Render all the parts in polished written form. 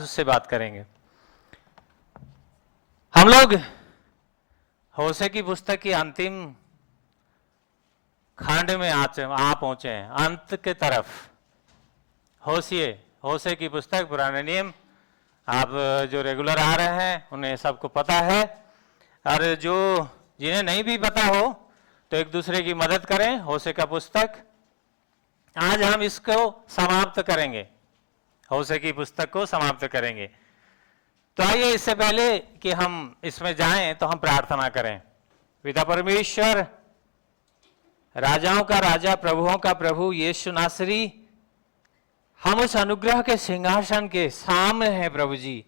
उससे बात करेंगे। हम लोग होशे की पुस्तक की अंतिम खंड में आ पहुंचे हैं, अंत के तरफ। होशे की पुस्तक, पुराने नियम, आप जो रेगुलर आ रहे हैं उन्हें सबको पता है, और जो जिन्हें नहीं भी पता हो तो एक दूसरे की मदद करें। होशे का पुस्तक आज हम इसको समाप्त करेंगे, होशे की पुस्तक को समाप्त करेंगे। तो आइए, इससे पहले कि हम इसमें जाएं तो हम प्रार्थना करें। पिता परमेश्वर, राजाओं का राजा, प्रभुओं का प्रभु यीशु नासरी, हम उस अनुग्रह के सिंहासन के सामने हैं प्रभु जी,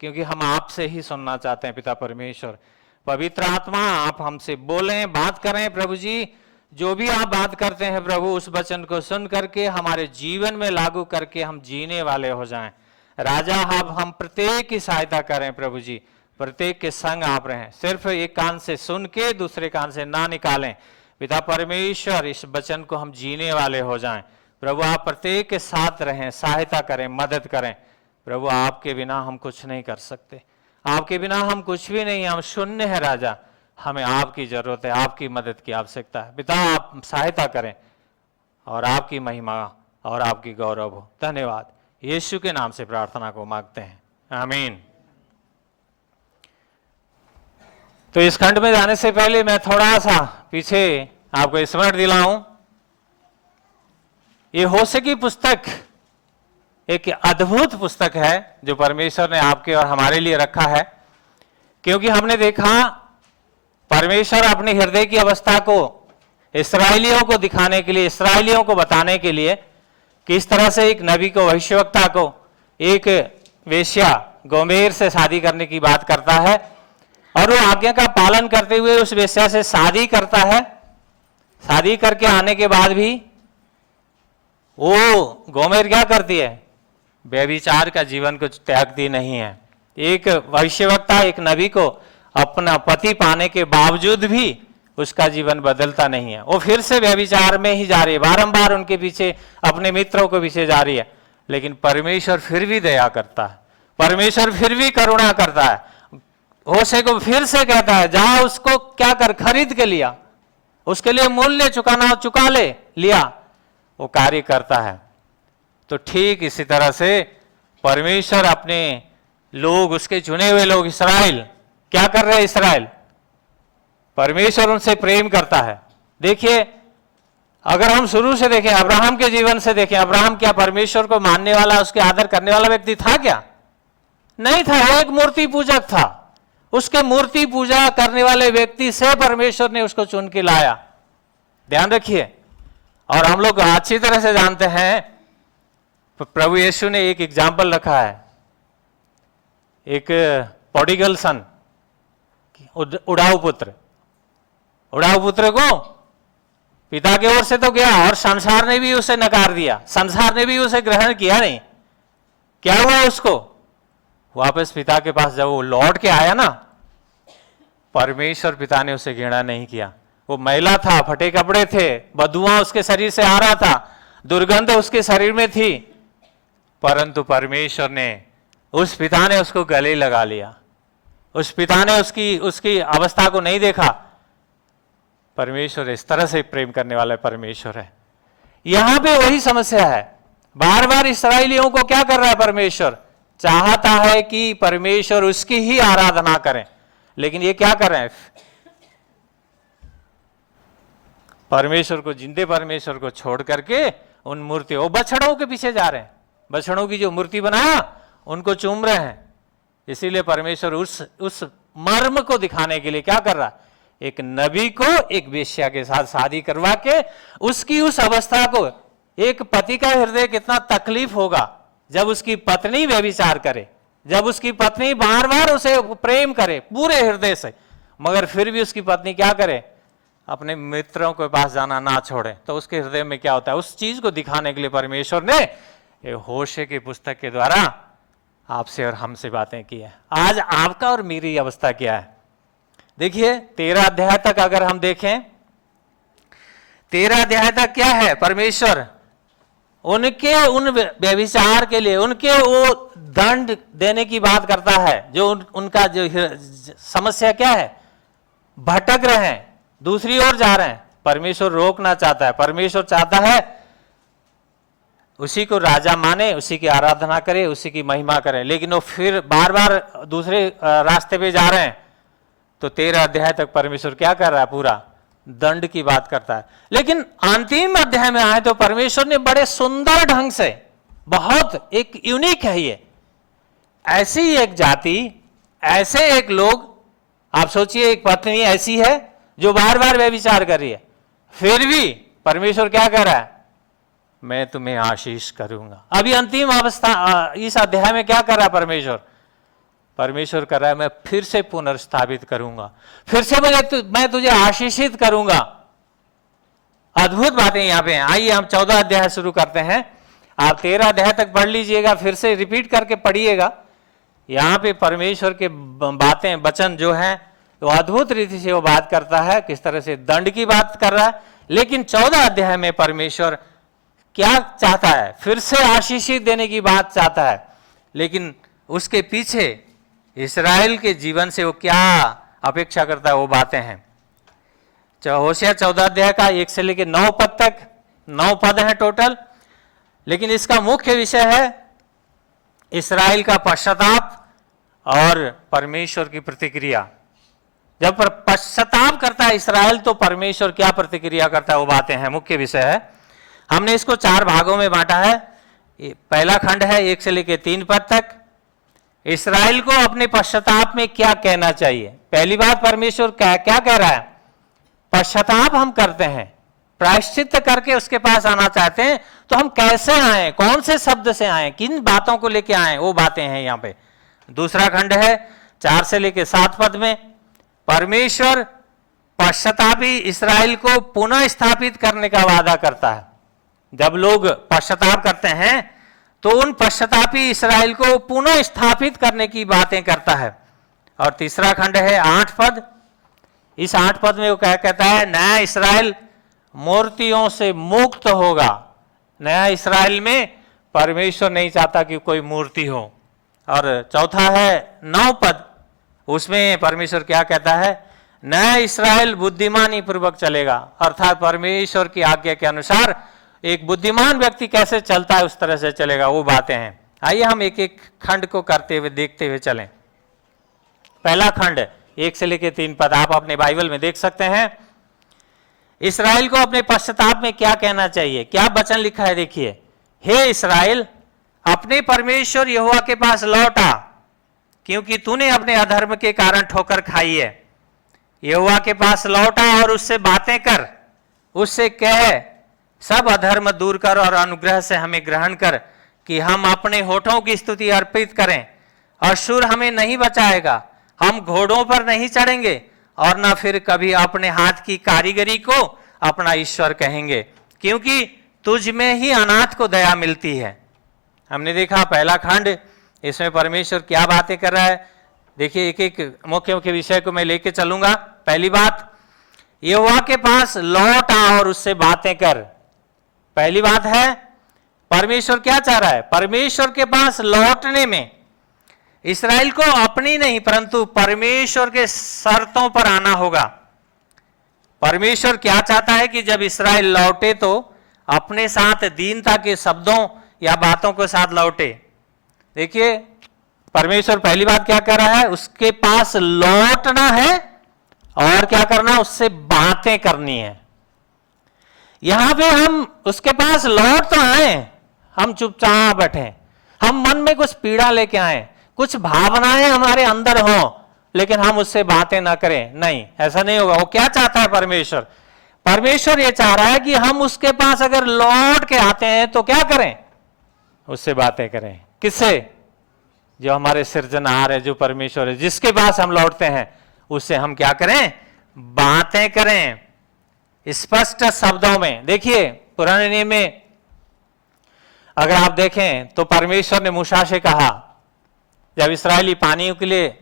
क्योंकि हम आपसे ही सुनना चाहते हैं। पिता परमेश्वर, पवित्र आत्मा, आप हमसे बोलें, बात करें प्रभु जी। जो भी आप बात करते हैं प्रभु, उस वचन को सुन करके हमारे जीवन में लागू करके हम जीने वाले हो जाएं। राजा, आप हम प्रत्येक की सहायता करें प्रभु जी, प्रत्येक के संग आप रहें। सिर्फ एक कान से सुन के दूसरे कान से ना निकालें। पिता परमेश्वर, इस वचन को हम जीने वाले हो जाएं। प्रभु, आप प्रत्येक के साथ रहें, सहायता करें, मदद करें। प्रभु, आपके बिना हम कुछ नहीं कर सकते, आपके बिना हम कुछ भी नहीं, हम शून्य है राजा। हमें आपकी जरूरत है, आपकी मदद की आवश्यकता है। पिता, आप सहायता करें और आपकी महिमा और आपकी गौरव हो। धन्यवाद। यीशु के नाम से प्रार्थना को मांगते हैं, आमीन। तो इस खंड में जाने से पहले मैं थोड़ा सा पीछे आपको स्मरण दिलाऊं। ये होशे की पुस्तक एक अद्भुत पुस्तक है जो परमेश्वर ने आपके और हमारे लिए रखा है, क्योंकि हमने देखा परमेश्वर अपने हृदय की अवस्था को इस्राएलियों को दिखाने के लिए, इस्राएलियों को बताने के लिए, किस तरह से एक नबी को, भविष्यवक्ता को, एक वेश्या गोमेर से शादी करने की बात करता है, और वो आज्ञा का पालन करते हुए उस वेश्या से शादी करता है। शादी करके आने के बाद भी वो गोमेर क्या करती है? व्यभिचार का जीवन को त्यागती नहीं है। एक भविष्यवक्ता, एक नबी को अपना पति पाने के बावजूद भी उसका जीवन बदलता नहीं है, वो फिर से व्यभिचार में ही जा रही है, बारंबार उनके पीछे, अपने मित्रों के पीछे जा रही है। लेकिन परमेश्वर फिर भी दया करता है, परमेश्वर फिर भी करुणा करता है। होशे को फिर से कहता है, जा उसको क्या कर, खरीद के लिया, उसके लिए मूल्य चुका ले, लिया, वो कार्य करता है। तो ठीक इसी तरह से परमेश्वर अपने लोग, उसके चुने हुए लोग इस्राएल, क्या कर रहे हैं इस्राएल? परमेश्वर उनसे प्रेम करता है। देखिए, अगर हम शुरू से देखें, अब्राहम के जीवन से देखें, अब्राहम क्या परमेश्वर को मानने वाला, उसके आदर करने वाला व्यक्ति था क्या? नहीं था, वो एक मूर्ति पूजक था। उसके मूर्ति पूजा करने वाले व्यक्ति से परमेश्वर ने उसको चुन के लाया। ध्यान रखिए। और हम लोग अच्छी तरह से जानते हैं, प्रभु यीशु ने एक एग्जाम्पल रखा है, एक प्रोडिगल सन, उड़ाऊ पुत्र। उड़ाऊ पुत्र को पिता की ओर से तो गया और संसार ने भी उसे नकार दिया, संसार ने भी उसे ग्रहण किया नहीं। क्या हुआ उसको? वापस पिता के पास जब वो लौट के आया ना, परमेश्वर पिता ने उसे घृणा नहीं किया। वो मैला था, फटे कपड़े थे, बदबुआ उसके शरीर से आ रहा था, दुर्गंध उसके शरीर में थी, परंतु परमेश्वर ने, उस पिता ने उसको गले लगा लिया। उस पिता ने उसकी अवस्था को नहीं देखा। परमेश्वर इस तरह से प्रेम करने वाला परमेश्वर है। यहां पे वही समस्या है। बार बार इस्राएलियों को क्या कर रहा है परमेश्वर? चाहता है कि परमेश्वर उसकी ही आराधना करें, लेकिन ये क्या कर रहे हैं? परमेश्वर को, जिंदे परमेश्वर को छोड़ करके उन मूर्तियों, बछड़ों के पीछे जा रहे हैं। बछड़ों की जो मूर्ति बनाया उनको चूम रहे हैं। इसीलिए परमेश्वर उस मर्म को दिखाने के लिए क्या कर रहा है? एक नबी को एक वेश्या के साथ शादी करवा के उसकी उस अवस्था को, एक पति का हृदय कितना तकलीफ होगा जब उसकी पत्नी व्यभिचार करे, जब उसकी पत्नी बार बार उसे प्रेम करे पूरे हृदय से, मगर फिर भी उसकी पत्नी क्या करे? अपने मित्रों के पास जाना ना छोड़े। तो उसके हृदय में क्या होता है? उस चीज को दिखाने के लिए परमेश्वर ने होशे की पुस्तक के द्वारा आपसे और हमसे बातें की है। आज आपका और मेरी अवस्था क्या है? देखिए 13 अध्याय तक अगर हम देखें, 13 अध्याय तक क्या है? परमेश्वर उनके उन व्यभिचार के लिए उनके वो दंड देने की बात करता है। जो उनका जो समस्या क्या है, भटक रहे हैं, दूसरी ओर जा रहे हैं, परमेश्वर रोकना चाहता है। परमेश्वर चाहता है उसी को राजा माने, उसी की आराधना करे, उसी की महिमा करे, लेकिन वो फिर बार बार दूसरे रास्ते पे जा रहे हैं। तो 13 अध्याय तक परमेश्वर क्या कर रहा है, पूरा दंड की बात करता है। लेकिन अंतिम अध्याय में आए तो परमेश्वर ने बड़े सुंदर ढंग से, बहुत एक यूनिक है ये, ऐसी एक जाति, ऐसे एक लोग, आप सोचिए एक पत्नी ऐसी है जो बार बार व्यभिचार कर रही है, फिर भी परमेश्वर क्या कर रहा है, मैं तुम्हें आशीष करूंगा। अभी अंतिम अवस्था इस अध्याय में क्या कर रहा है परमेश्वर, परमेश्वर कर रहा है मैं फिर से पुनर्स्थापित करूंगा, फिर से मैं तुझे आशीषित करूंगा। अद्भुत बातें यहां पे हैं। आइए हम 14 अध्याय शुरू करते हैं। आप 13 अध्याय तक पढ़ लीजिएगा, फिर से रिपीट करके पढ़िएगा। यहाँ पे परमेश्वर के बातें, वचन जो हैं तो अद्भुत रीति से वो बात करता है, किस तरह से दंड की बात कर रहा है। लेकिन 14 अध्याय में परमेश्वर क्या चाहता है, फिर से आशीषित देने की बात चाहता है, लेकिन उसके पीछे इस्राएल के जीवन से वो क्या अपेक्षा करता है वो बातें हैं। होशिया 14 अध्याय का 1 से लेकर 9 पद तक, 9 पद हैं टोटल, लेकिन इसका मुख्य विषय है इस्राएल का पश्चाताप और परमेश्वर की प्रतिक्रिया। जब पश्चाताप करता है इस्राएल तो परमेश्वर क्या प्रतिक्रिया करता है वो बातें हैं, मुख्य विषय है। हमने इसको 4 भागों में बांटा है। पहला खंड है 1 से लेकर 3 पद तक, इस्राएल को अपने पश्चाताप में क्या कहना चाहिए। पहली बात, परमेश्वर क्या कह रहा है, पश्चाताप हम करते हैं, प्रायश्चित करके उसके पास आना चाहते हैं, तो हम कैसे आए, कौन से शब्द से आए, किन बातों को लेके आए, वो बातें हैं यहाँ पे। दूसरा खंड है 4 से लेकर 7 पद में, परमेश्वर पश्चातापी इस्राएल को पुनः स्थापित करने का वादा करता है। जब लोग पश्चाताप करते हैं तो उन पश्चातापी इस्राएल को पुनः स्थापित करने की बातें करता है। और तीसरा खंड है 8 पद, इस 8 पद में वो क्या कहता है, नया इस्राएल मूर्तियों से मुक्त होगा। नया इस्राएल में परमेश्वर नहीं चाहता कि कोई मूर्ति हो। और चौथा है 9 पद, उसमें परमेश्वर क्या कहता है, नया इस्राएल बुद्धिमानी पूर्वक चलेगा, अर्थात परमेश्वर की आज्ञा के अनुसार एक बुद्धिमान व्यक्ति कैसे चलता है उस तरह से चलेगा, वो बातें हैं। आइए हम एक एक खंड को करते हुए देखते हुए चलें। पहला खंड 1 से लेकर 3 पद आप अपने बाइबल में देख सकते हैं। इस्राएल को अपने पश्चाताप में क्या कहना चाहिए, क्या वचन लिखा है, देखिए। हे इस्राएल, अपने परमेश्वर यहोवा के पास लौट आ, क्योंकि तूने अपने अधर्म के कारण ठोकर खाई है। यहोवा के पास लौट आ और उससे बातें कर, उससे कह, सब अधर्म दूर कर और अनुग्रह से हमें ग्रहण कर, कि हम अपने होठों की स्तुति अर्पित करें। अशुर हमें नहीं बचाएगा, हम घोड़ों पर नहीं चढ़ेंगे और ना फिर कभी अपने हाथ की कारीगरी को अपना ईश्वर कहेंगे, क्योंकि तुझ में ही अनाथ को दया मिलती है। हमने देखा पहला खंड, इसमें परमेश्वर क्या बातें कर रहा है। देखिए एक एक मुख्य मुख्य विषय को मैं लेके चलूंगा। पहली बात, यहोवा के पास लौट आ और उससे बातें कर। पहली बात है परमेश्वर क्या चाह रहा है, परमेश्वर के पास लौटने में इस्राएल को अपनी नहीं परंतु परमेश्वर के शर्तों पर आना होगा। परमेश्वर क्या चाहता है कि जब इस्राएल लौटे तो अपने साथ दीनता के शब्दों या बातों के साथ लौटे। देखिए परमेश्वर पहली बात क्या कर रहा है, उसके पास लौटना है और क्या करना, उससे बातें करनी है। यहां पे हम उसके पास लौट तो आए, हम चुपचाप बैठे, हम मन में कुछ पीड़ा लेके आए, कुछ भावनाएं हमारे अंदर हो, लेकिन हम उससे बातें ना करें, नहीं, ऐसा नहीं होगा। वो क्या चाहता है परमेश्वर, परमेश्वर ये चाह रहा है कि हम उसके पास अगर लौट के आते हैं तो क्या करें, उससे बातें करें। किससे, जो हमारे सृजनहार है, जो परमेश्वर है, जिसके पास हम लौटते हैं उससे हम क्या करें, बातें करें स्पष्ट शब्दों में। देखिए पुराने नियम में अगर आप देखें तो परमेश्वर ने मूसा से कहा, जब इस्राएली पानी के लिए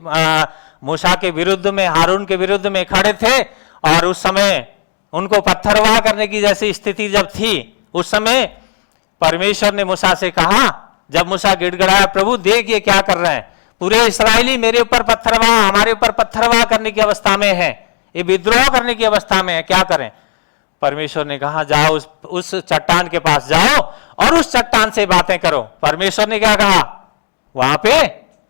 मूसा के विरुद्ध में, हारून के विरुद्ध में खड़े थे और उस समय उनको पत्थरवाह करने की जैसी स्थिति जब थी, उस समय परमेश्वर ने मूसा से कहा, जब मूसा गिड़गिड़ाया, प्रभु देख ये क्या कर रहे हैं, पूरे इस्राएली मेरे ऊपर पत्थरवाह, हमारे ऊपर पत्थरवाह करने की अवस्था में है, ये विद्रोह करने की अवस्था में है, क्या करें। परमेश्वर ने कहा जाओ उस चट्टान के पास जाओ और उस चट्टान से बातें करो। परमेश्वर ने क्या कहा, वहां पे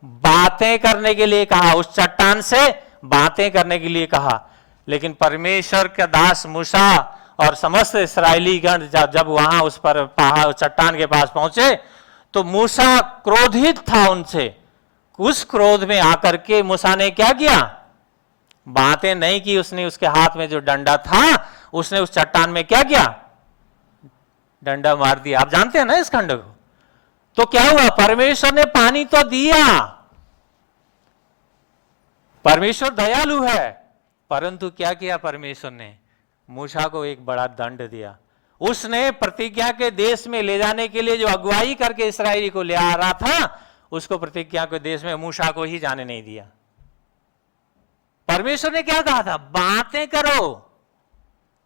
बातें करने के लिए कहा, उस चट्टान से बातें करने के लिए कहा। लेकिन परमेश्वर का दास मूसा और समस्त इस्राएली गण जब वहां उस पर पहाड़ चट्टान के पास पहुंचे तो मूसा क्रोधित था उनसे। उस क्रोध में आकर के मूसा ने क्या किया, बातें नहीं की, उसने उसके हाथ में जो डंडा था उसने उस चट्टान में क्या किया, डंडा मार दिया। आप जानते हैं ना इस खंड को। तो क्या हुआ, परमेश्वर ने पानी तो दिया, परमेश्वर दयालु है, परंतु क्या किया परमेश्वर ने, मूसा को एक बड़ा दंड दिया। उसने प्रतिज्ञा के देश में ले जाने के लिए जो अगुवाई करके इस्राएली को ले आ रहा था, उसको प्रतिज्ञा के देश में मूसा को ही जाने नहीं दिया। परमेश्वर ने क्या कहा था, बातें करो,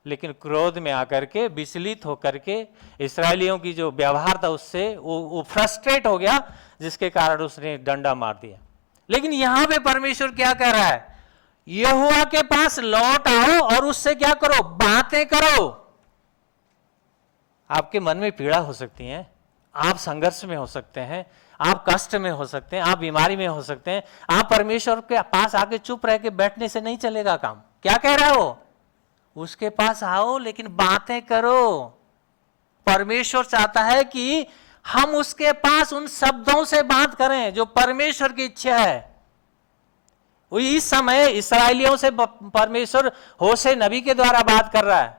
लेकिन क्रोध में आकर के, विचलित होकर के, इस्राएलियों की जो व्यवहार था उससे वो फ्रस्ट्रेट हो गया, जिसके कारण उसने डंडा मार दिया। लेकिन यहां पे परमेश्वर क्या कह रहा है, यहोवा के पास लौट आओ और उससे क्या करो, बातें करो। आपके मन में पीड़ा हो सकती है, आप संघर्ष में हो सकते हैं, आप कष्ट में हो सकते हैं, आप बीमारी में हो सकते हैं। आप परमेश्वर के पास आके चुप रह के बैठने से नहीं चलेगा काम। क्या कह रहा हो, उसके पास आओ लेकिन बातें करो। परमेश्वर चाहता है कि हम उसके पास उन शब्दों से बात करें जो परमेश्वर की इच्छा है। इस समय इस्राएलियों से परमेश्वर होशे नबी के द्वारा बात कर रहा है,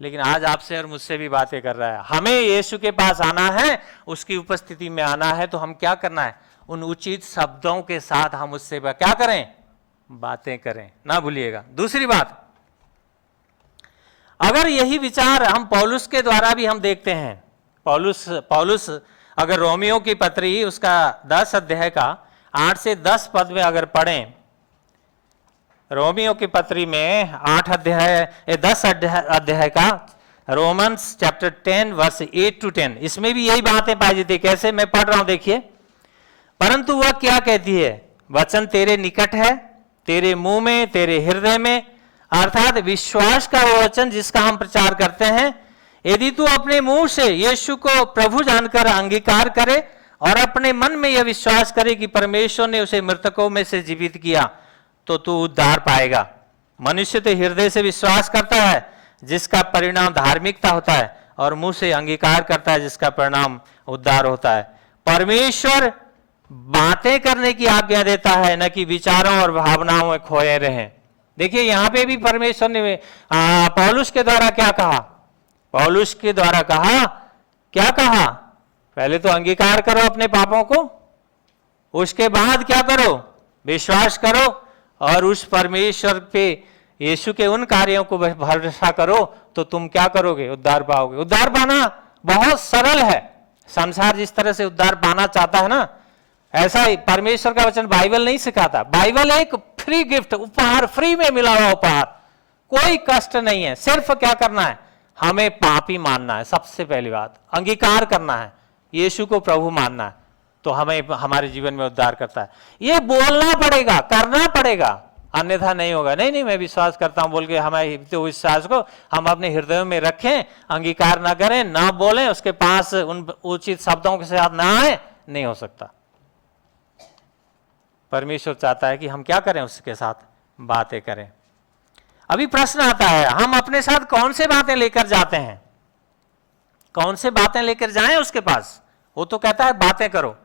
लेकिन आज आपसे और मुझसे भी बातें कर रहा है। हमें यीशु के पास आना है, उसकी उपस्थिति में आना है, तो हम क्या करना है, उन उचित शब्दों के साथ हम उससे क्या करें, बातें करें, ना भूलिएगा। दूसरी बात, अगर यही विचार हम पौलुस के द्वारा भी हम देखते हैं, पौलुस अगर रोमियो की पत्री उसका 10 अध्याय का 8 से 10 पद में अगर पढ़ें, रोमियो की पत्री में 10 अध्याय का, रोमन्स चैप्टर 10 वर्स 8 to 10, इसमें भी यही बातें पाई जाती है। कैसे, मैं पढ़ रहा हूं, देखिए। परंतु वह क्या कहती है, वचन तेरे निकट है, तेरे मुंह में, तेरे हृदय में, अर्थात विश्वास का वो वचन जिसका हम प्रचार करते हैं। यदि तू अपने मुंह से यीशु को प्रभु जानकर अंगीकार करे और अपने मन में यह विश्वास करे कि परमेश्वर ने उसे मृतकों में से जीवित किया, तो तू उद्धार पाएगा। मनुष्य तो हृदय से विश्वास करता है जिसका परिणाम धार्मिकता होता है, और मुंह से अंगीकार करता है जिसका परिणाम उद्धार होता है। परमेश्वर बातें करने की आज्ञा देता है, न कि विचारों और भावनाओं में खोए रहें। देखिए यहां पे भी परमेश्वर ने पौलुस के द्वारा क्या कहा, पौलुस के द्वारा कहा, क्या कहा, पहले तो अंगीकार करो अपने पापों को, उसके बाद क्या करो, विश्वास करो, और उस परमेश्वर पे यीशु के उन कार्यों को भरोसा करो, तो तुम क्या करोगे, उद्धार पाओगे। उद्धार पाना बहुत सरल है। संसार जिस तरह से उद्धार पाना चाहता है ना, ऐसा ही परमेश्वर का वचन बाइबल नहीं सिखाता। बाइबल एक फ्री गिफ्ट, उपहार, फ्री में मिला हुआ उपहार, कोई कष्ट नहीं है। सिर्फ क्या करना है, हमें पापी मानना है, सबसे पहली बात अंगीकार करना है, यीशु को प्रभु मानना है, तो हमें हमारे जीवन में उद्धार करता है। ये बोलना पड़ेगा, करना पड़ेगा, अन्यथा नहीं होगा। नहीं मैं विश्वास करता हूं बोल के हमारे तो विश्वास को हम अपने हृदय में रखें, अंगीकार ना करें, ना बोलें, उसके पास उन उचित शब्दों के साथ ना आए, नहीं हो सकता। परमेश्वर चाहता है कि हम क्या करें, उसके साथ बातें करें। अभी प्रश्न आता है, हम अपने साथ कौन से बातें लेकर जाते हैं, कौन से बातें लेकर जाएं उसके पास। वो तो कहता है बातें करो,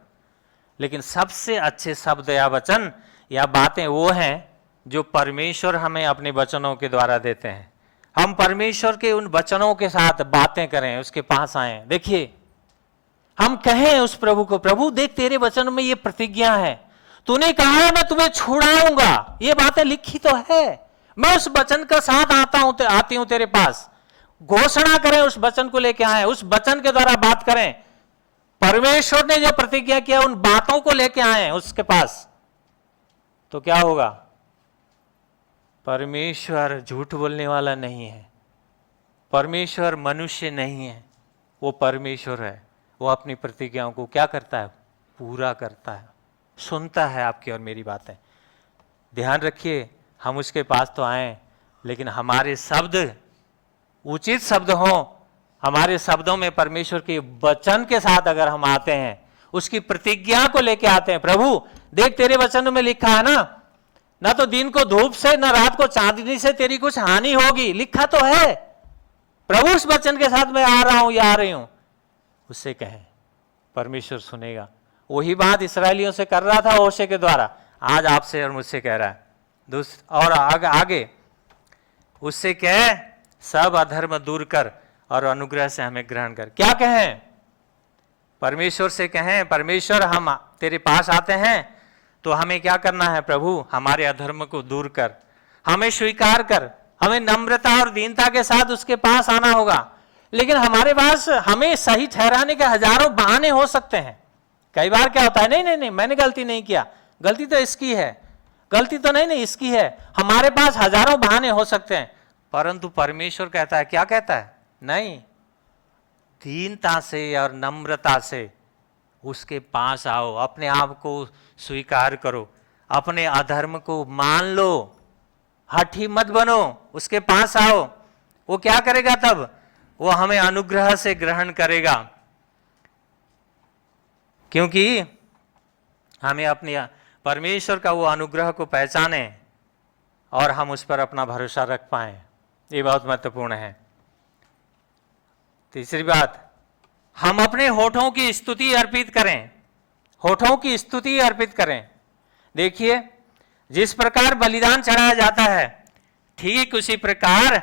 लेकिन सबसे अच्छे शब्द या वचन या बातें वो हैं जो परमेश्वर हमें अपने वचनों के द्वारा देते हैं। हम परमेश्वर के उन वचनों के साथ बातें करें, उसके पास आए। देखिए हम कहें उस प्रभु को, प्रभु देख तेरे वचन में ये प्रतिज्ञा है, तूने कहा है मैं तुम्हें छुड़ाऊंगा, ये बातें लिखी तो है, मैं उस वचन का साथ आती हूं तेरे पास। घोषणा करें, उस वचन को लेके आए, उस वचन के द्वारा बात करें। परमेश्वर ने जो प्रतिज्ञा किया उन बातों को लेके आए उसके पास, तो क्या होगा, परमेश्वर झूठ बोलने वाला नहीं है, परमेश्वर मनुष्य नहीं है, वो परमेश्वर है, वो अपनी प्रतिज्ञाओं को क्या करता है, पूरा करता है, सुनता है आपकी और मेरी बातें। ध्यान रखिए, हम उसके पास तो आए, लेकिन हमारे शब्द उचित शब्द हों, हमारे शब्दों में परमेश्वर के वचन के साथ अगर हम आते हैं, उसकी प्रतिज्ञा को लेके आते हैं, प्रभु देख तेरे वचन में लिखा है ना तो दिन को धूप से न रात को चांदनी से तेरी कुछ हानि होगी, लिखा तो है। प्रभु उस वचन के साथ मैं आ रहा हूं या आ रही हूं, उससे कहें, परमेश्वर सुनेगा। वही बात इसराइलियों से कर रहा था होशे के द्वारा, आज आपसे और मुझसे कह रहा है। और आगे उससे कहे, सब अधर्म दूर कर और अनुग्रह से हमें ग्रहण कर। क्या कहें, परमेश्वर से कहें, परमेश्वर हम तेरे पास आते हैं तो हमें क्या करना है, प्रभु हमारे अधर्म को दूर कर, हमें स्वीकार कर, हमें नम्रता और दीनता के साथ उसके पास आना होगा। लेकिन हमारे पास हमें सही ठहराने के हजारों बहाने हो सकते हैं। कई बार क्या होता है, नहीं मैंने गलती नहीं किया, गलती तो इसकी है, गलती तो नहीं इसकी है। हमारे पास हजारों बहाने हो सकते हैं, परंतु परमेश्वर कहता है, क्या कहता है, नहीं, दीनता से और नम्रता से उसके पास आओ, अपने आप को स्वीकार करो, अपने अधर्म को मान लो, हठी मत बनो, उसके पास आओ। वो क्या करेगा तब, वो हमें अनुग्रह से ग्रहण करेगा, क्योंकि हमें अपने परमेश्वर का वो अनुग्रह को पहचाने और हम उस पर अपना भरोसा रख पाए। ये बहुत महत्वपूर्ण है। तीसरी बात, हम अपने होठों की स्तुति अर्पित करें, होठों की स्तुति अर्पित करें। देखिए, जिस प्रकार बलिदान चढ़ाया जाता है, ठीक उसी प्रकार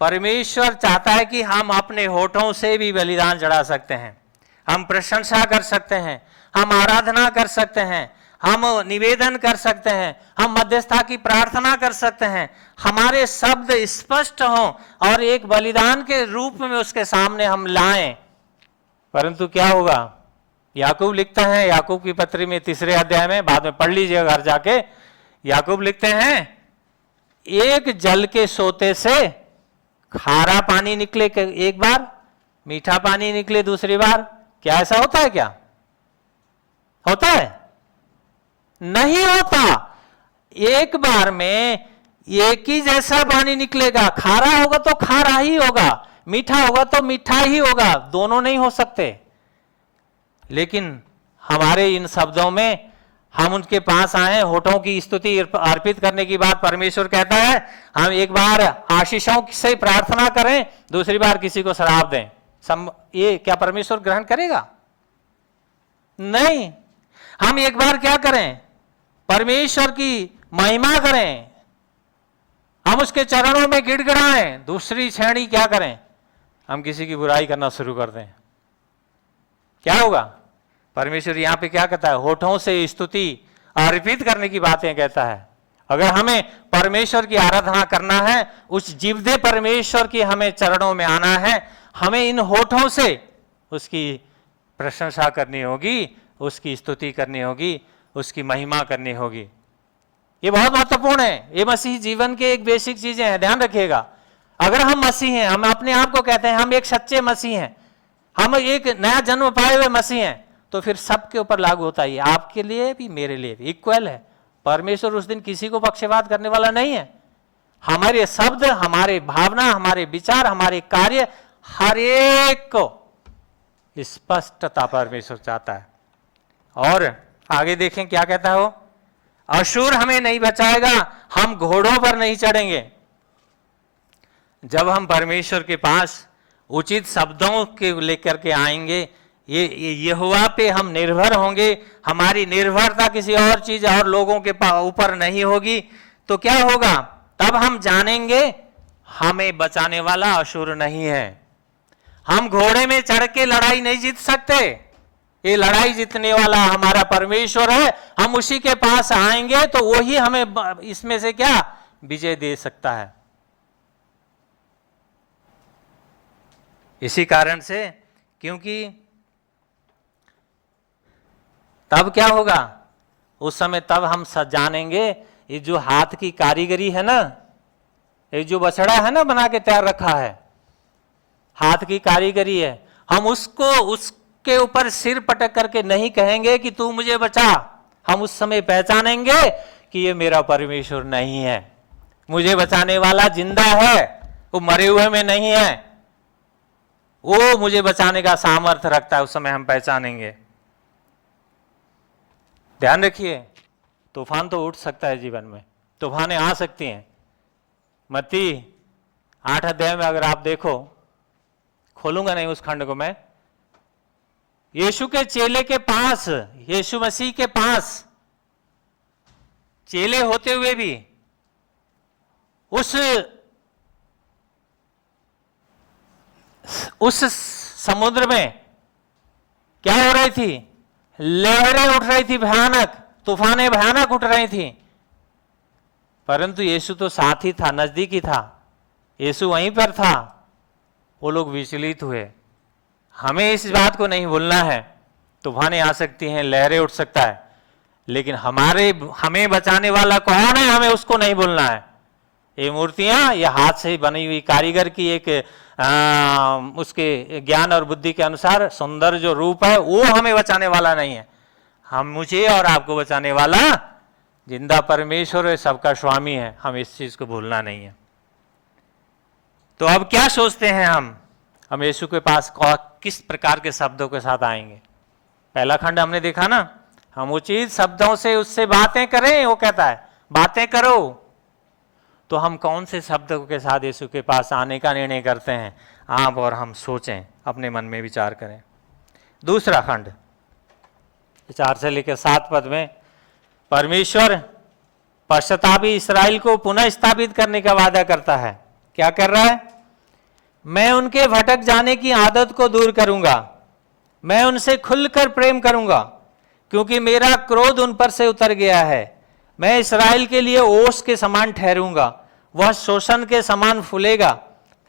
परमेश्वर चाहता है कि हम अपने होठों से भी बलिदान चढ़ा सकते हैं। हम प्रशंसा कर सकते हैं, हम आराधना कर सकते हैं, हम निवेदन कर सकते हैं, हम मध्यस्थता की प्रार्थना कर सकते हैं। हमारे शब्द स्पष्ट हों और एक बलिदान के रूप में उसके सामने हम लाएं। परंतु क्या होगा, याकूब लिखता है, याकूब की पत्री में 3 अध्याय में, बाद में पढ़ लीजिएगा घर जाके, याकूब लिखते हैं, एक जल के सोते से खारा पानी निकले एक बार, मीठा पानी निकले दूसरी बार। क्या ऐसा होता है, क्या होता है? नहीं होता। एक बार में एक ही जैसा पानी निकलेगा, खारा होगा तो खारा ही होगा, मीठा होगा तो मीठा ही होगा, दोनों नहीं हो सकते। लेकिन हमारे इन शब्दों में हम उनके पास आए, होठों की स्तुति अर्पित करने की बात परमेश्वर कहता है। हम एक बार आशीषों से प्रार्थना करें, दूसरी बार किसी को श्राप दें, ये क्या परमेश्वर ग्रहण करेगा? नहीं। हम एक बार क्या करें, परमेश्वर की महिमा करें, हम उसके चरणों में गिड़गिड़ाएं, दूसरी श्रेणी क्या करें, हम किसी की बुराई करना शुरू कर दें। क्या होगा? परमेश्वर यहां पे क्या कहता है, होठों से स्तुति अर्पित करने की बातें कहता है। अगर हमें परमेश्वर की आराधना करना है, उस जीवदे परमेश्वर की हमें चरणों में आना है, हमें इन होठों से उसकी प्रशंसा करनी होगी, उसकी स्तुति करनी होगी, उसकी महिमा करनी होगी। ये बहुत महत्वपूर्ण है। ये मसीह जीवन के एक बेसिक चीजें हैं, ध्यान रखिएगा। अगर हम मसीह हैं, हम अपने आप को कहते हैं हम एक सच्चे मसीह हैं, हम एक नया जन्म पाए हुए मसीह हैं, तो फिर सबके ऊपर लागू होता है, आपके लिए भी मेरे लिए भी इक्वल है। परमेश्वर उस दिन किसी को पक्षपात करने वाला नहीं है। हमारे शब्द, हमारे भावना, हमारे विचार, हमारे कार्य, हर एक को स्पष्टता परमेश्वर चाहता है। और आगे देखें क्या कहता है वो, अशूर हमें नहीं बचाएगा, हम घोड़ों पर नहीं चढ़ेंगे। जब हम परमेश्वर के पास उचित शब्दों के लेकर के आएंगे, ये यहोवा पे हम निर्भर होंगे, हमारी निर्भरता किसी और चीज और लोगों के ऊपर नहीं होगी, तो क्या होगा, तब हम जानेंगे हमें बचाने वाला अशूर नहीं है। हम घोड़े में चढ़ के लड़ाई नहीं जीत सकते, ये लड़ाई जीतने वाला हमारा परमेश्वर है। हम उसी के पास आएंगे तो वही हमें इसमें से क्या विजय दे सकता है। इसी कारण से, क्योंकि तब क्या होगा उस समय, तब हम जानेंगे ये जो हाथ की कारीगरी है ना, ये जो बछड़ा है ना बना के तैयार रखा है, हाथ की कारीगरी है, हम उसके ऊपर सिर पटक करके नहीं कहेंगे कि तू मुझे बचा। हम उस समय पहचानेंगे कि ये मेरा परमेश्वर नहीं है, मुझे बचाने वाला जिंदा है, वो मरे हुए में नहीं है, वो मुझे बचाने का सामर्थ्य रखता है। उस समय हम पहचानेंगे। ध्यान रखिए, तूफान तो उठ सकता है जीवन में, तूफानें आ सकती हैं। मत्ती 8 अध्याय में अगर आप देखो, खोलूंगा नहीं उस खंड को मैं, यीशु के चेले के पास, यीशु मसीह के पास चेले होते हुए भी उस समुद्र में क्या हो रही थी? लहरें उठ रही थी, भयानक तूफानें भयानक उठ रही थी, परंतु यीशु तो साथ ही था, नजदीक ही था, यीशु वहीं पर था। वो लोग विचलित हुए। हमें इस बात को नहीं भूलना है। तूफानें आ सकती हैं, लहरें उठ सकता है, लेकिन हमें बचाने वाला कौन है, हमें उसको नहीं भूलना है। ये मूर्तियां, ये हाथ से बनी हुई कारीगर की एक उसके ज्ञान और बुद्धि के अनुसार सुंदर जो रूप है, वो हमें बचाने वाला नहीं है। मुझे और आपको बचाने वाला जिंदा परमेश्वर है, सबका स्वामी है। हम इस चीज को भूलना नहीं है। तो अब क्या सोचते हैं हम यीशु के पास किस प्रकार के शब्दों के साथ आएंगे? पहला खंड हमने देखा ना, हम उचित शब्दों से उससे बातें करें। वो कहता है बातें करो। तो हम कौन से शब्दों के साथ यीशु के पास आने का निर्णय करते हैं? आप और हम सोचें, अपने मन में विचार करें। दूसरा खंड 4 से लेकर 7 पद में परमेश्वर पश्चातापी इस्राएल को पुनः स्थापित करने का वादा करता है। क्या कर रहा है? मैं उनके भटक जाने की आदत को दूर करूंगा, मैं उनसे खुलकर प्रेम करूंगा, क्योंकि मेरा क्रोध उन पर से उतर गया है। मैं इस्राएल के लिए ओस के समान ठहरूंगा, वह शोषण के समान फूलेगा,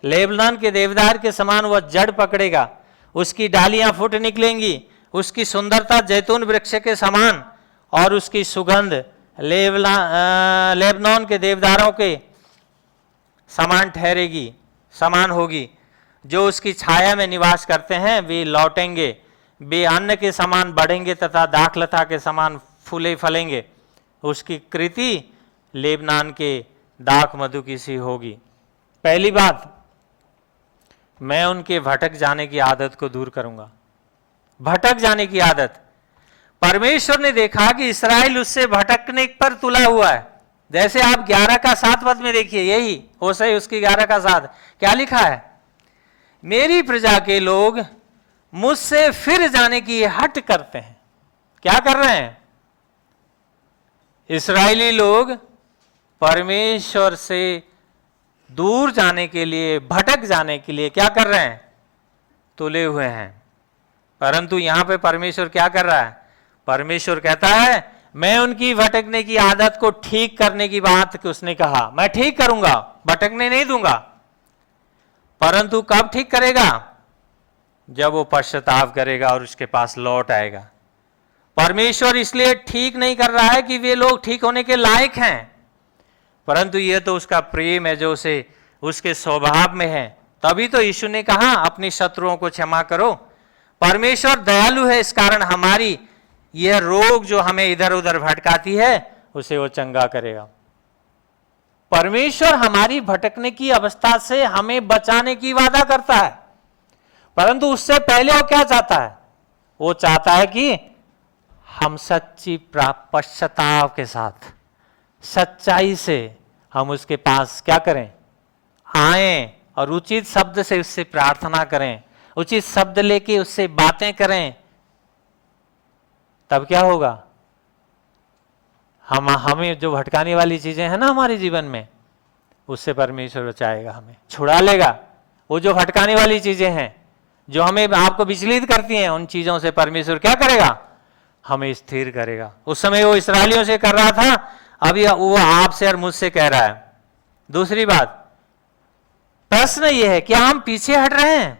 लेबनान के देवदार के समान वह जड़ पकड़ेगा, उसकी डालियां फूट निकलेंगी, उसकी सुंदरता जैतून वृक्ष के समान और उसकी सुगंध लेबनान के देवदारों के समान ठहरेगी, समान होगी। जो उसकी छाया में निवास करते हैं वे लौटेंगे, वे अन्न के समान बढ़ेंगे तथा दाखलता के समान फूले फलेंगे। उसकी कृति लेबनान के दाख मधु की सी होगी। पहली बात, मैं उनके भटक जाने की आदत को दूर करूंगा। भटक जाने की आदत, परमेश्वर ने देखा कि इस्राएल उससे भटकने पर तुला हुआ है। जैसे आप 11 का 7 पद में देखिए, यही होशे उसकी 11 का 7 क्या लिखा है? मेरी प्रजा के लोग मुझसे फिर जाने की हट करते हैं। क्या कर रहे हैं? इस्राएली लोग परमेश्वर से दूर जाने के लिए, भटक जाने के लिए क्या कर रहे हैं? तुले हुए हैं। परंतु यहां पे परमेश्वर क्या कर रहा है? परमेश्वर कहता है मैं उनकी भटकने की आदत को ठीक करने की बात उसने कहा, मैं ठीक करूंगा, भटकने नहीं दूंगा। परंतु कब ठीक करेगा? जब वो पश्चाताप करेगा और उसके पास लौट आएगा। परमेश्वर इसलिए ठीक नहीं कर रहा है कि वे लोग ठीक होने के लायक हैं, परंतु यह तो उसका प्रेम है जो उसे उसके स्वभाव में है। तभी तो यीशु ने कहा अपने शत्रुओं को क्षमा करो। परमेश्वर दयालु है, इस कारण हमारी यह रोग जो हमें इधर उधर भटकाती है उसे वो चंगा करेगा। परमेश्वर हमारी भटकने की अवस्था से हमें बचाने की वादा करता है, परंतु उससे पहले वो क्या चाहता है? वो चाहता है कि हम सच्ची पश्चाताप के साथ, सच्चाई से हम उसके पास क्या करें? आएं और उचित शब्द से उससे प्रार्थना करें, उचित शब्द लेके उससे बातें करें। तब क्या होगा? हमें जो भटकाने वाली चीजें हैं ना हमारे जीवन में, उससे परमेश्वर बचाएगा, हमें छुड़ा लेगा। वो जो भटकाने वाली चीजें हैं जो हमें आपको विचलित करती हैं, उन चीजों से परमेश्वर क्या करेगा? हमें स्थिर करेगा। उस समय वो इस्राएलियों से कर रहा था, अभी वो आपसे और मुझसे कह रहा है। दूसरी बात, प्रश्न ये है क्या हम पीछे हट रहे हैं?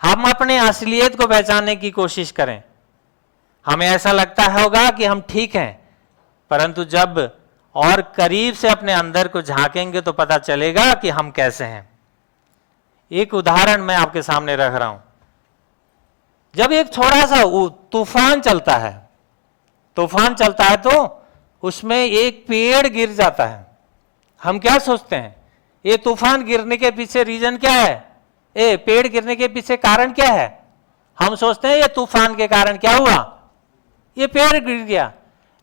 हम अपने असलियत को पहचानने की कोशिश करें। हमें ऐसा लगता होगा कि हम ठीक हैं, परंतु जब और करीब से अपने अंदर को झांकेंगे तो पता चलेगा कि हम कैसे हैं। एक उदाहरण मैं आपके सामने रख रहा हूं। जब एक थोड़ा सा तूफान चलता है, तूफान चलता है तो उसमें एक पेड़ गिर जाता है, हम क्या सोचते हैं? ये तूफान गिरने के पीछे रीजन क्या है? पेड़ गिरने के पीछे कारण क्या है? हम सोचते हैं ये तूफान के कारण क्या हुआ, ये पेड़ गिर गया।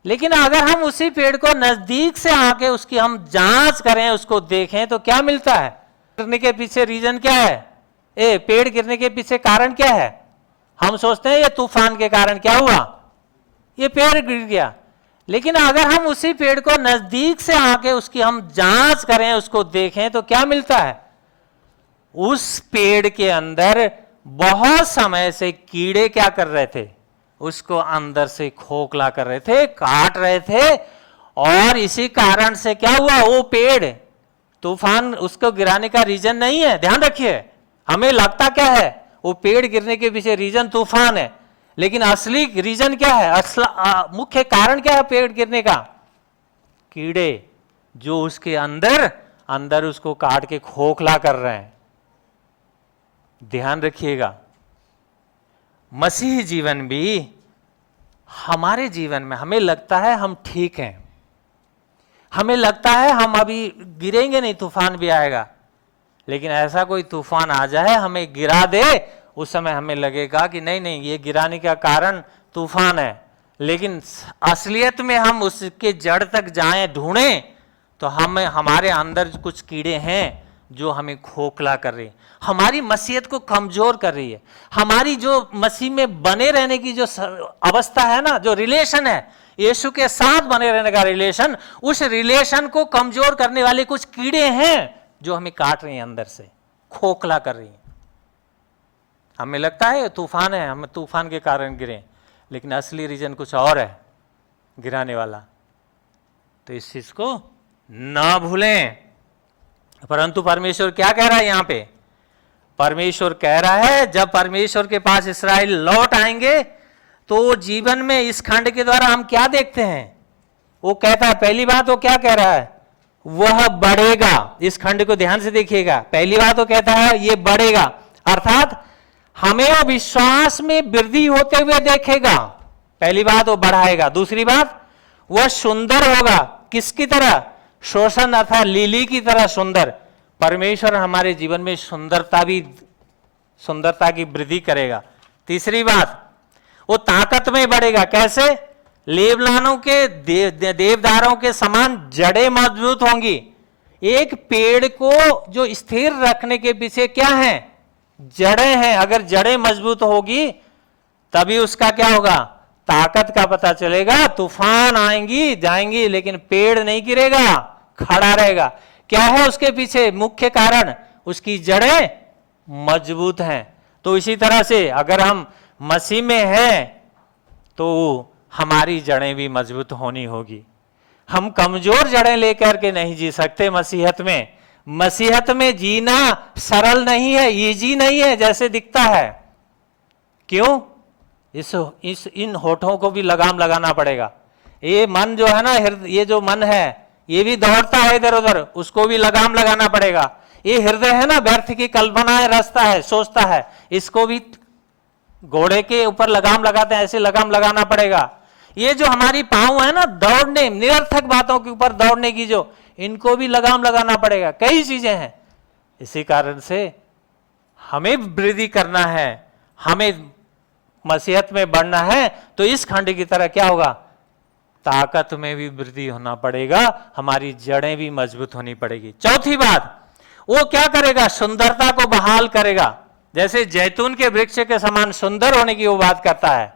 लेकिन अगर हम उसी पेड़ को नजदीक से आके उसकी हम जांच करें, उसको देखें, तो क्या मिलता है? गिरने के पीछे रीजन क्या है? पेड़ गिरने के पीछे कारण क्या है? हम सोचते हैं ये तूफान के कारण क्या हुआ, ये पेड़ गिर गया। लेकिन अगर हम उसी पेड़ को नजदीक से आके उसकी हम जांच करें, उसको देखें, तो क्या मिलता है? उस पेड़ के अंदर बहुत समय से कीड़े क्या कर रहे थे? उसको अंदर से खोखला कर रहे थे, काट रहे थे, और इसी कारण से क्या हुआ? वो पेड़, तूफान उसको गिराने का रीजन नहीं है। ध्यान रखिए, हमें लगता क्या है? वो पेड़ गिरने के पीछे रीजन तूफान है, लेकिन असली रीजन क्या है? मुख्य कारण क्या है पेड़ गिरने का? कीड़े, जो उसके अंदर उसको काट के खोखला कर रहे हैं। ध्यान रखिएगा, मसीही जीवन भी, हमारे जीवन में हमें लगता है हम ठीक हैं, हमें लगता है हम अभी गिरेंगे नहीं, तूफान भी आएगा। लेकिन ऐसा कोई तूफान आ जाए, हमें गिरा दे, उस समय हमें लगेगा कि नहीं नहीं, ये गिराने का कारण तूफान है। लेकिन असलियत में हम उसके जड़ तक जाएं, ढूंढें, तो हमारे अंदर कुछ कीड़े हैं जो हमें खोखला कर रही है, हमारी मसीहत को कमजोर कर रही है। हमारी जो मसीह में बने रहने की जो अवस्था है ना, जो रिलेशन है यीशु के साथ बने रहने का रिलेशन, उस रिलेशन को कमजोर करने वाले कुछ कीड़े हैं जो हमें काट रही हैं, अंदर से खोखला कर रही हैं। हमें लगता है तूफान है, हम तूफान के कारण गिरे, लेकिन असली रीजन कुछ और है गिराने वाला। तो इस चीज को ना भूलें। परंतु परमेश्वर क्या कह रहा है यहां पे? परमेश्वर कह रहा है, जब परमेश्वर के पास इस्राएल लौट आएंगे, तो जीवन में इस खंड के द्वारा हम क्या देखते हैं? वो कहता है, पहली बात वो क्या कह रहा है? वह बढ़ेगा। इस खंड को ध्यान से देखिएगा, पहली बात वो कहता है ये बढ़ेगा, अर्थात हमें वो विश्वास में वृद्धि होते हुए देखेगा। पहली बात वो बढ़ाएगा। दूसरी बात, वह सुंदर होगा। किसकी तरह? शोषण अर्थात लिली की तरह सुंदर। परमेश्वर हमारे जीवन में सुंदरता की वृद्धि करेगा। तीसरी बात, वो ताकत में बढ़ेगा। कैसे? लेबनानों के देवदारों के समान जड़ें मजबूत होंगी। एक पेड़ को जो स्थिर रखने के पीछे क्या है? जड़ें हैं। अगर जड़ें मजबूत होगी तभी उसका क्या होगा? ताकत का पता चलेगा। तूफान आएंगी जाएंगी, लेकिन पेड़ नहीं गिरेगा, खड़ा रहेगा। क्या है उसके पीछे मुख्य कारण? उसकी जड़ें मजबूत हैं। तो इसी तरह से अगर हम मसीह में हैं तो हमारी जड़ें भी मजबूत होनी होगी। हम कमजोर जड़ें लेकर के नहीं जी सकते मसीहत में। मसीहत में जीना सरल नहीं है, ईजी नहीं है जैसे दिखता है। क्यों? इन होठों को भी लगाम लगाना पड़ेगा। ये मन जो है ना, ये जो मन है ये भी दौड़ता है इधर उधर, उसको भी लगाम लगाना पड़ेगा। ये हृदय है ना, व्यर्थ की कल्पनाएं रचता है, सोचता है, इसको भी घोड़े के ऊपर लगाम लगाते हैं, ऐसे लगाम लगाना पड़ेगा। ये जो हमारी पांव है ना, दौड़ने, निरर्थक बातों के ऊपर दौड़ने की, जो इनको भी लगाम लगाना पड़ेगा। कई चीजें हैं। इसी कारण से हमें वृद्धि करना है, हमें मसीहत में बढ़ना है, तो इस खंड की तरह क्या होगा? ताकत में भी वृद्धि होना पड़ेगा, हमारी जड़ें भी मजबूत होनी पड़ेगी। चौथी बात, वो क्या करेगा? सुंदरता को बहाल करेगा। जैसे जैतून के वृक्ष के समान सुंदर होने की वो बात करता है,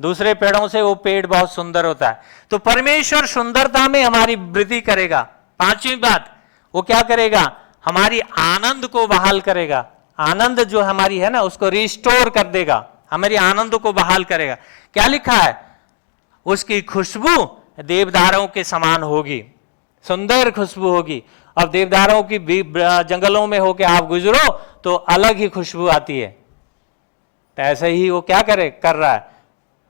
दूसरे पेड़ों से वो पेड़ बहुत सुंदर होता है। तो परमेश्वर सुंदरता में हमारी वृद्धि करेगा। पांचवी बात, वो क्या करेगा? हमारी आनंद को बहाल करेगा। आनंद जो हमारी है ना, उसको रिस्टोर कर देगा, हमारी आनंद को बहाल करेगा। क्या लिखा है? उसकी खुशबू देवदारों के समान होगी, सुंदर खुशबू होगी। अब देवदारों की जंगलों में होके आप गुजरो तो अलग ही खुशबू आती है। तो ऐसे ही वो क्या कर रहा है,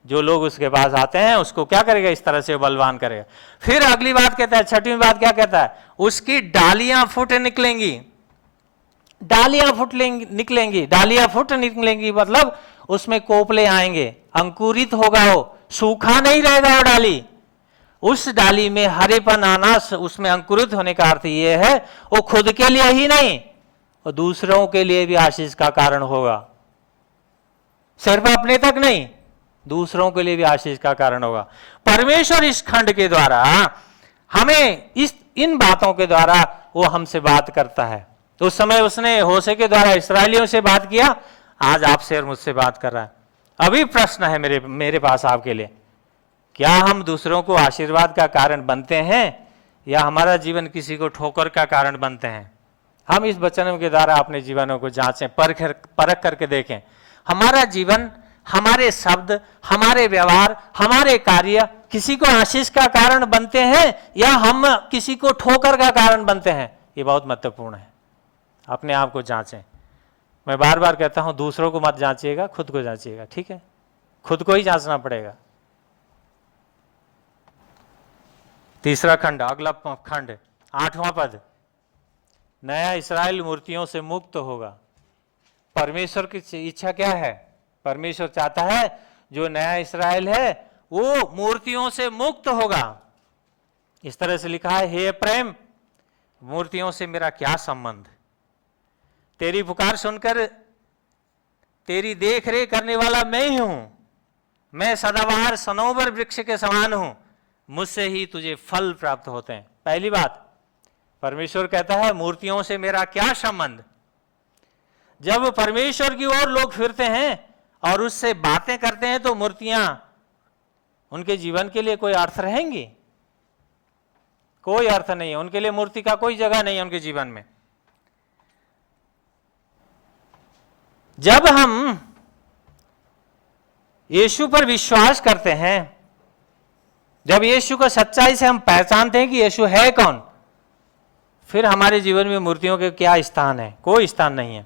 जो लोग उसके पास आते हैं उसको क्या करेगा? इस तरह से बलवान करेगा। फिर अगली बात कहता है, छठवीं बात क्या कहता है? उसकी डालियां फूट निकलेंगी। डालियां निकलेंगी, डालियां फुट निकलेंगी, मतलब उसमें कोपले आएंगे, अंकुरित होगा, वो सूखा नहीं रहेगा वो डाली। उस डाली में हरेपन आना, उसमें अंकुरित होने का अर्थ ये है वो खुद के लिए ही नहीं, और दूसरों के लिए भी आशीष का कारण होगा। सिर्फ अपने तक नहीं, दूसरों के लिए भी आशीष का कारण होगा। परमेश्वर इस खंड के द्वारा हमें इन बातों के द्वारा वो हमसे बात करता है। तो उस समय उसने होशे के द्वारा इस्राएलियों से बात किया, आज आपसे और मुझसे बात कर रहा है। अभी प्रश्न है मेरे पास आपके लिए, क्या हम दूसरों को आशीर्वाद का कारण बनते हैं या हमारा जीवन किसी को ठोकर का कारण बनते हैं? हम इस वचनों के द्वारा अपने जीवनों को जांचें, परख करके देखें। हमारा जीवन, हमारे शब्द, हमारे व्यवहार, हमारे कार्य किसी को आशीष का कारण बनते हैं या हम किसी को ठोकर का कारण बनते हैं? ये बहुत महत्वपूर्ण है। अपने आप को जांचें। मैं बार बार कहता हूं, दूसरों को मत जांचिएगा, खुद को जांचिएगा, ठीक है? खुद को ही जांचना पड़ेगा। तीसरा खंड, अगला खंड, 8वां पद, नया इस्राएल मूर्तियों से मुक्त होगा। परमेश्वर की इच्छा क्या है? परमेश्वर चाहता है जो नया इस्राएल है वो मूर्तियों से मुक्त होगा। इस तरह से लिखा है, हे प्रेम, मूर्तियों से मेरा क्या संबंध? तेरी पुकार सुनकर तेरी देख रेख करने वाला मैं ही हूं। मैं सदाबहार सनोवर वृक्ष के समान हूं, मुझसे ही तुझे फल प्राप्त होते हैं। पहली बात, परमेश्वर कहता है मूर्तियों से मेरा क्या संबंध? जब परमेश्वर की ओर लोग फिरते हैं और उससे बातें करते हैं तो मूर्तियां उनके जीवन के लिए कोई अर्थ रहेंगी? कोई अर्थ नहीं है उनके लिए, मूर्ति का कोई जगह नहीं है उनके जीवन में। जब हम यीशु पर विश्वास करते हैं, जब यीशु को सच्चाई से हम पहचानते हैं कि यीशु है कौन, फिर हमारे जीवन में मूर्तियों के क्या स्थान है? कोई स्थान नहीं है।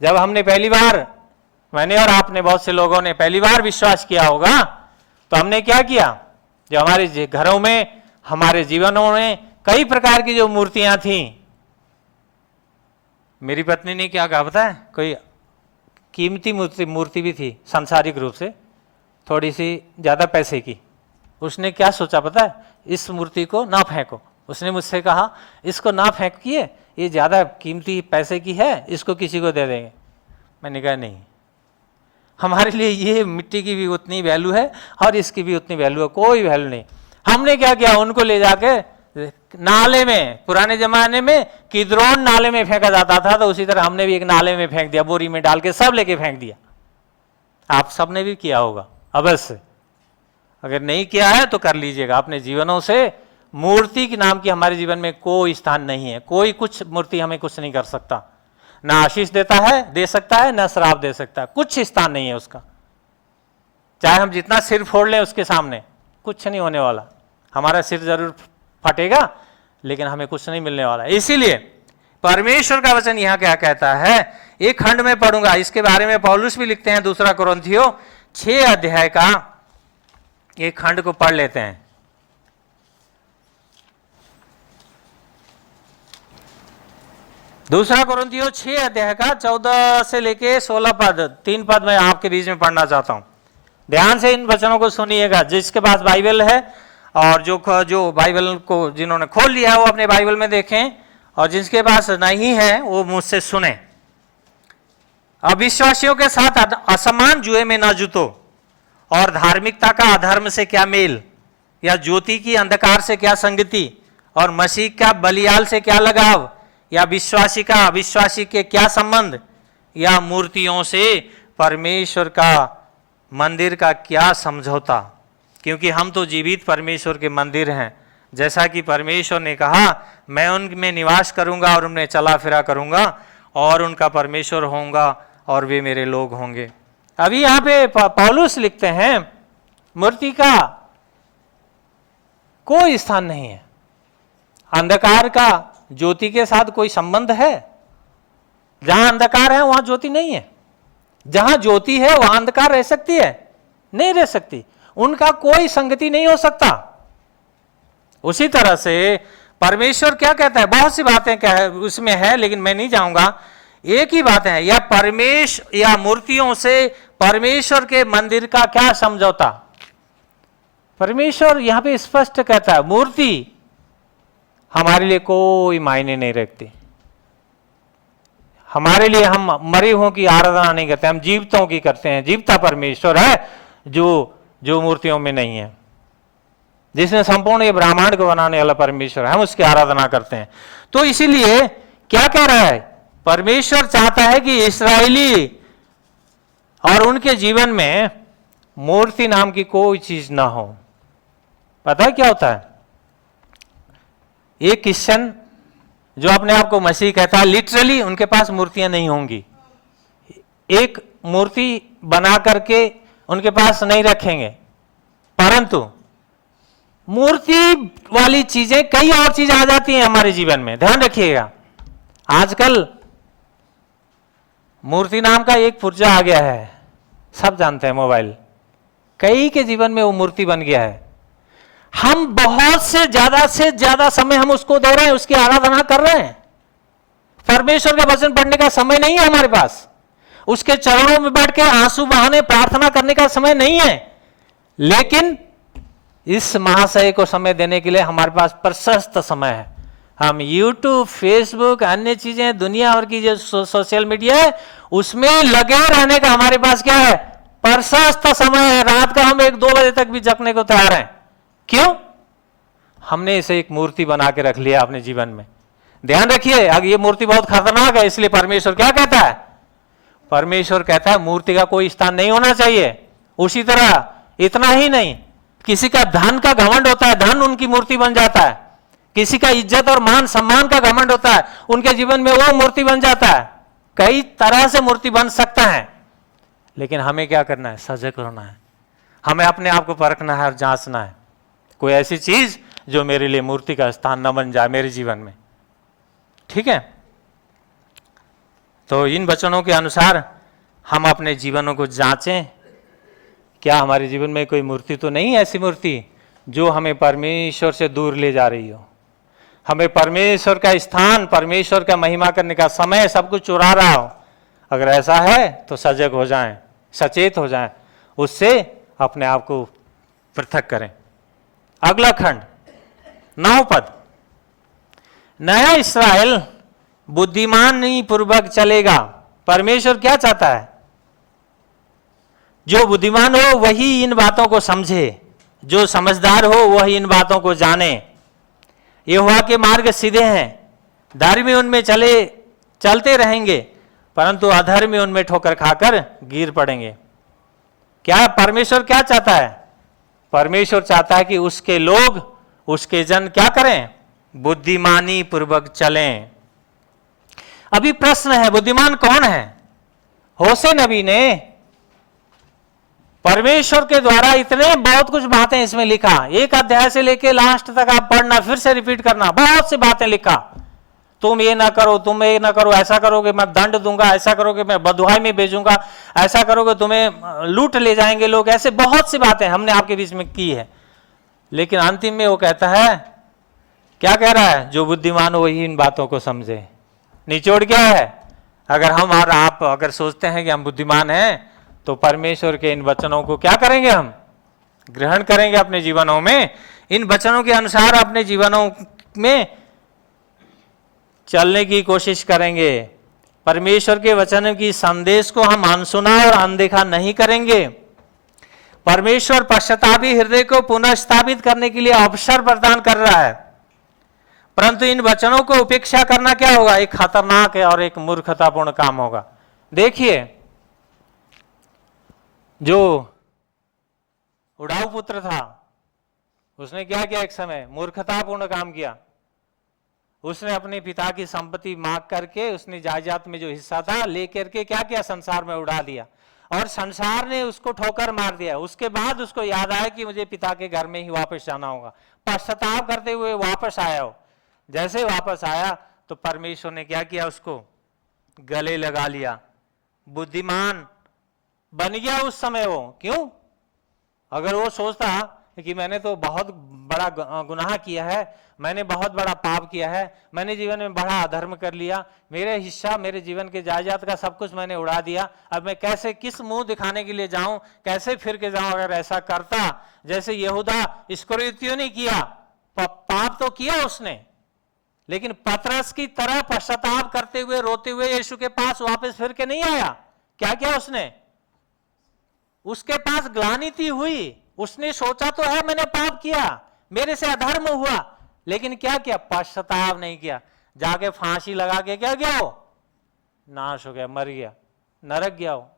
जब हमने पहली बार, मैंने और आपने, बहुत से लोगों ने पहली बार विश्वास किया होगा, तो हमने क्या किया? जो हमारे घरों में, हमारे जीवनों में कई प्रकार की जो मूर्तियां थी, मेरी पत्नी ने क्या कहा पता है? कोई कीमती मूर्ति भी थी, सांसारिक रूप से थोड़ी सी ज्यादा पैसे की। उसने क्या सोचा पता है? इस मूर्ति को ना फेंको। उसने मुझसे कहा इसको ना फेंकिए, ये ज्यादा कीमती पैसे की है, इसको किसी को दे देंगे। मैंने कहा नहीं, हमारे लिए ये मिट्टी की भी उतनी वैल्यू है और इसकी भी उतनी वैल्यू है, कोई वैल्यू नहीं। हमने क्या किया? उनको ले जाके नाले में, पुराने जमाने में किद्रोन नाले में फेंका जाता था, तो उसी तरह हमने भी एक नाले में फेंक दिया, बोरी में डाल के सब लेके फेंक दिया। आप सबने भी किया होगा अवश्य। अगर नहीं किया है तो कर लीजिएगा अपने जीवनों से। मूर्ति के नाम की हमारे जीवन में कोई स्थान नहीं है। कोई कुछ मूर्ति हमें कुछ नहीं कर सकता, ना आशीष देता है, दे सकता है, ना श्राप दे सकता है, कुछ स्थान नहीं है उसका। चाहे हम जितना सिर फोड़ लें उसके सामने, कुछ नहीं होने वाला। हमारा सिर जरूर फटेगा लेकिन हमें कुछ नहीं मिलने वाला। इसीलिए परमेश्वर का वचन यहां क्या कहता है, एक खंड में पढ़ूंगा, इसके बारे में पौलुस भी लिखते हैं। 2 कुरिन्थियों 6 अध्याय का एक खंड को पढ़ लेते हैं। दूसरा कुरिन्थियों 6 अध्याय का 14 से लेके 16 पद, 3 पद मैं आपके बीच में पढ़ना चाहता हूं। ध्यान से इन वचनों को सुनिएगा। जिसके पास बाइबल है और जो बाइबल को जिन्होंने खोल लिया है वो अपने बाइबल में देखें, और जिसके पास नहीं है वो मुझसे सुने। अविश्वासियों के साथ असमान जुए में न जुतो, और धार्मिकता का अधर्म से क्या मेल, या ज्योति की अंधकार से क्या संगति, और मसीह का बलियाल से क्या लगाव, या विश्वासी का अविश्वासी के क्या संबंध, या मूर्तियों से परमेश्वर का मंदिर का क्या समझौता। क्योंकि हम तो जीवित परमेश्वर के मंदिर हैं, जैसा कि परमेश्वर ने कहा, मैं उनमें निवास करूंगा और उनमें चला फिरा करूंगा और उनका परमेश्वर होऊंगा और वे मेरे लोग होंगे। अभी यहाँ पे पौलुस लिखते हैं मूर्ति का कोई स्थान नहीं है। अंधकार का ज्योति के साथ कोई संबंध है? जहां अंधकार है वहां ज्योति नहीं है। जहां ज्योति है वहां अंधकार रह सकती है? नहीं रह सकती। उनका कोई संगति नहीं हो सकता। उसी तरह से परमेश्वर क्या कहता है, बहुत सी बातें क्या है उसमें है, लेकिन मैं नहीं जाऊंगा। एक ही बात है, या परमेश्वर या मूर्तियों से परमेश्वर के मंदिर का क्या समझौता। परमेश्वर यहां पे स्पष्ट कहता है मूर्ति हमारे लिए कोई मायने नहीं रखती। हमारे लिए हम मरे हुओं की आराधना नहीं करते, हम जीवितों की करते हैं। जीवता परमेश्वर है जो मूर्तियों में नहीं है, जिसने संपूर्ण ये ब्रह्मांड को बनाने वाला परमेश्वर है, हम उसकी आराधना करते हैं। तो इसीलिए क्या कह रहा है, परमेश्वर चाहता है कि इस्राएली और उनके जीवन में मूर्ति नाम की कोई चीज ना हो। पता है क्या होता है, एक क्रिश्चियन जो अपने आप को मसीह कहता है, लिटरली उनके पास मूर्तियां नहीं होंगी। एक मूर्ति बना करके उनके पास नहीं रखेंगे, परंतु मूर्ति वाली चीजें कई और चीज आ जाती हैं हमारे जीवन में। ध्यान रखिएगा, आजकल मूर्ति नाम का एक पुर्जा आ गया है, सब जानते हैं, मोबाइल। कई के जीवन में वो मूर्ति बन गया है। हम बहुत से ज्यादा समय हम उसको दे रहे हैं, उसकी आराधना कर रहे हैं। परमेश्वर का वचन पढ़ने का समय नहीं है हमारे पास, उसके चरणों में बैठ के आंसू बहाने प्रार्थना करने का समय नहीं है। लेकिन इस महाशय को समय देने के लिए हमारे पास प्रशस्त समय है। हम यूट्यूब, फेसबुक, अन्य चीजें, दुनिया और की जो सोशल मीडिया है, उसमें लगे रहने का हमारे पास क्या है, प्रशस्त समय है। रात का हम 1-2 बजे तक भी जगने को तैयार हैं। क्यों? हमने इसे एक मूर्ति बना के रख लिया अपने जीवन में। ध्यान रखिए, अगर ये मूर्ति बहुत खतरनाक है, इसलिए परमेश्वर क्या कहता है, परमेश्वर कहता है मूर्ति का कोई स्थान नहीं होना चाहिए। उसी तरह इतना ही नहीं, किसी का धन का घमंड होता है, धन उनकी मूर्ति बन जाता है। किसी का इज्जत और मान सम्मान का घमंड होता है, उनके जीवन में वो मूर्ति बन जाता है। कई तरह से मूर्ति बन सकता है, लेकिन हमें क्या करना है, सजग रहना है। हमें अपने आप को परखना है और जांचना है, कोई ऐसी चीज जो मेरे लिए मूर्ति का स्थान न बन जाए मेरे जीवन में। ठीक है, तो इन वचनों के अनुसार हम अपने जीवनों को जांचें। क्या हमारे जीवन में कोई मूर्ति तो नहीं है, ऐसी मूर्ति जो हमें परमेश्वर से दूर ले जा रही हो, हमें परमेश्वर का स्थान, परमेश्वर का महिमा करने का समय सब कुछ चुरा रहा हो। अगर ऐसा है तो सजग हो जाएं, सचेत हो जाएं, उससे अपने आप को पृथक करें। अगला खंड 9 पद, नया इस्राएल बुद्धिमानी पूर्वक चलेगा। परमेश्वर क्या चाहता है, जो बुद्धिमान हो वही इन बातों को समझे, जो समझदार हो वही इन बातों को जाने। यहोवा के मार्ग सीधे हैं, धर्मी उनमें चलते रहेंगे, परंतु अधर्मी उनमें ठोकर खाकर गिर पड़ेंगे। क्या परमेश्वर क्या चाहता है, परमेश्वर चाहता है कि उसके लोग, उसके जन क्या करें, बुद्धिमानी पूर्वक चलें। अभी प्रश्न है, बुद्धिमान कौन है? होशे नबी ने परमेश्वर के द्वारा इतने बहुत कुछ बातें इसमें लिखा, एक अध्याय से लेके लास्ट तक आप पढ़ना, फिर से रिपीट करना, बहुत सी बातें लिखा। तुम ये ना करो, तुम ये ना करो, ऐसा करोगे मैं दंड दूंगा, ऐसा करोगे मैं बदुहाई में भेजूंगा, ऐसा करोगे तुम्हें लूट ले जाएंगे लोग। ऐसे बहुत सी बातें हमने आपके बीच में की है। लेकिन अंतिम में वो कहता है, क्या कह रहा है, जो बुद्धिमान हो वही इन बातों को समझे। निचोड़ क्या है, अगर हम और आप अगर सोचते हैं कि हम बुद्धिमान हैं, तो परमेश्वर के इन वचनों को क्या करेंगे, हम ग्रहण करेंगे अपने जीवनों में। इन वचनों के अनुसार अपने जीवनों में चलने की कोशिश करेंगे। परमेश्वर के वचन की संदेश को हम अनसुना और अनदेखा नहीं करेंगे। परमेश्वर पश्चातापी हृदय को पुनः स्थापित करने के लिए अवसर प्रदान कर रहा है, परंतु इन वचनों को उपेक्षा करना क्या होगा, एक खतरनाक है और एक मूर्खतापूर्ण काम होगा। देखिए, जो उड़ाऊ पुत्र था उसने क्या किया, एक समय मूर्खतापूर्ण काम किया। उसने अपने पिता की संपत्ति मांग करके, उसने जायदाद में जो हिस्सा था लेकर के क्या किया, संसार में उड़ा दिया, और संसार ने उसको ठोकर मार दिया। उसके बाद उसको याद आया कि मुझे पिता के घर में ही वापस जाना होगा। पश्चाताप करते हुए वापस आया हो। जैसे वापस आया तो परमेश्वर ने क्या किया, उसको गले लगा लिया। बुद्धिमान बन गया उस समय वो। क्यों? अगर वो सोचता कि मैंने तो बहुत बड़ा गुनाह किया है, मैंने बहुत बड़ा पाप किया है, मैंने जीवन में बड़ा अधर्म कर लिया, मेरे हिस्सा, मेरे जीवन के जायदाद का सब कुछ मैंने उड़ा दिया, अब मैं कैसे, किस मुंह दिखाने के लिए जाऊं, कैसे फिर के जाऊं। अगर ऐसा करता जैसे यहूदा इस्करियोती ने किया, पाप तो किया उसने, लेकिन पतरस की तरह पश्चाताप करते हुए रोते हुए यीशु के पास वापस फिर के नहीं आया। क्या किया उसने? उसके पास ग्लानिति हुई, उसने सोचा तो है मैंने पाप किया, मेरे से अधर्म हुआ, लेकिन क्या किया? पश्चाताप नहीं किया। जाके फांसी लगा के क्या किया? वो नाश हो गया, मर गया, नरक गया वो।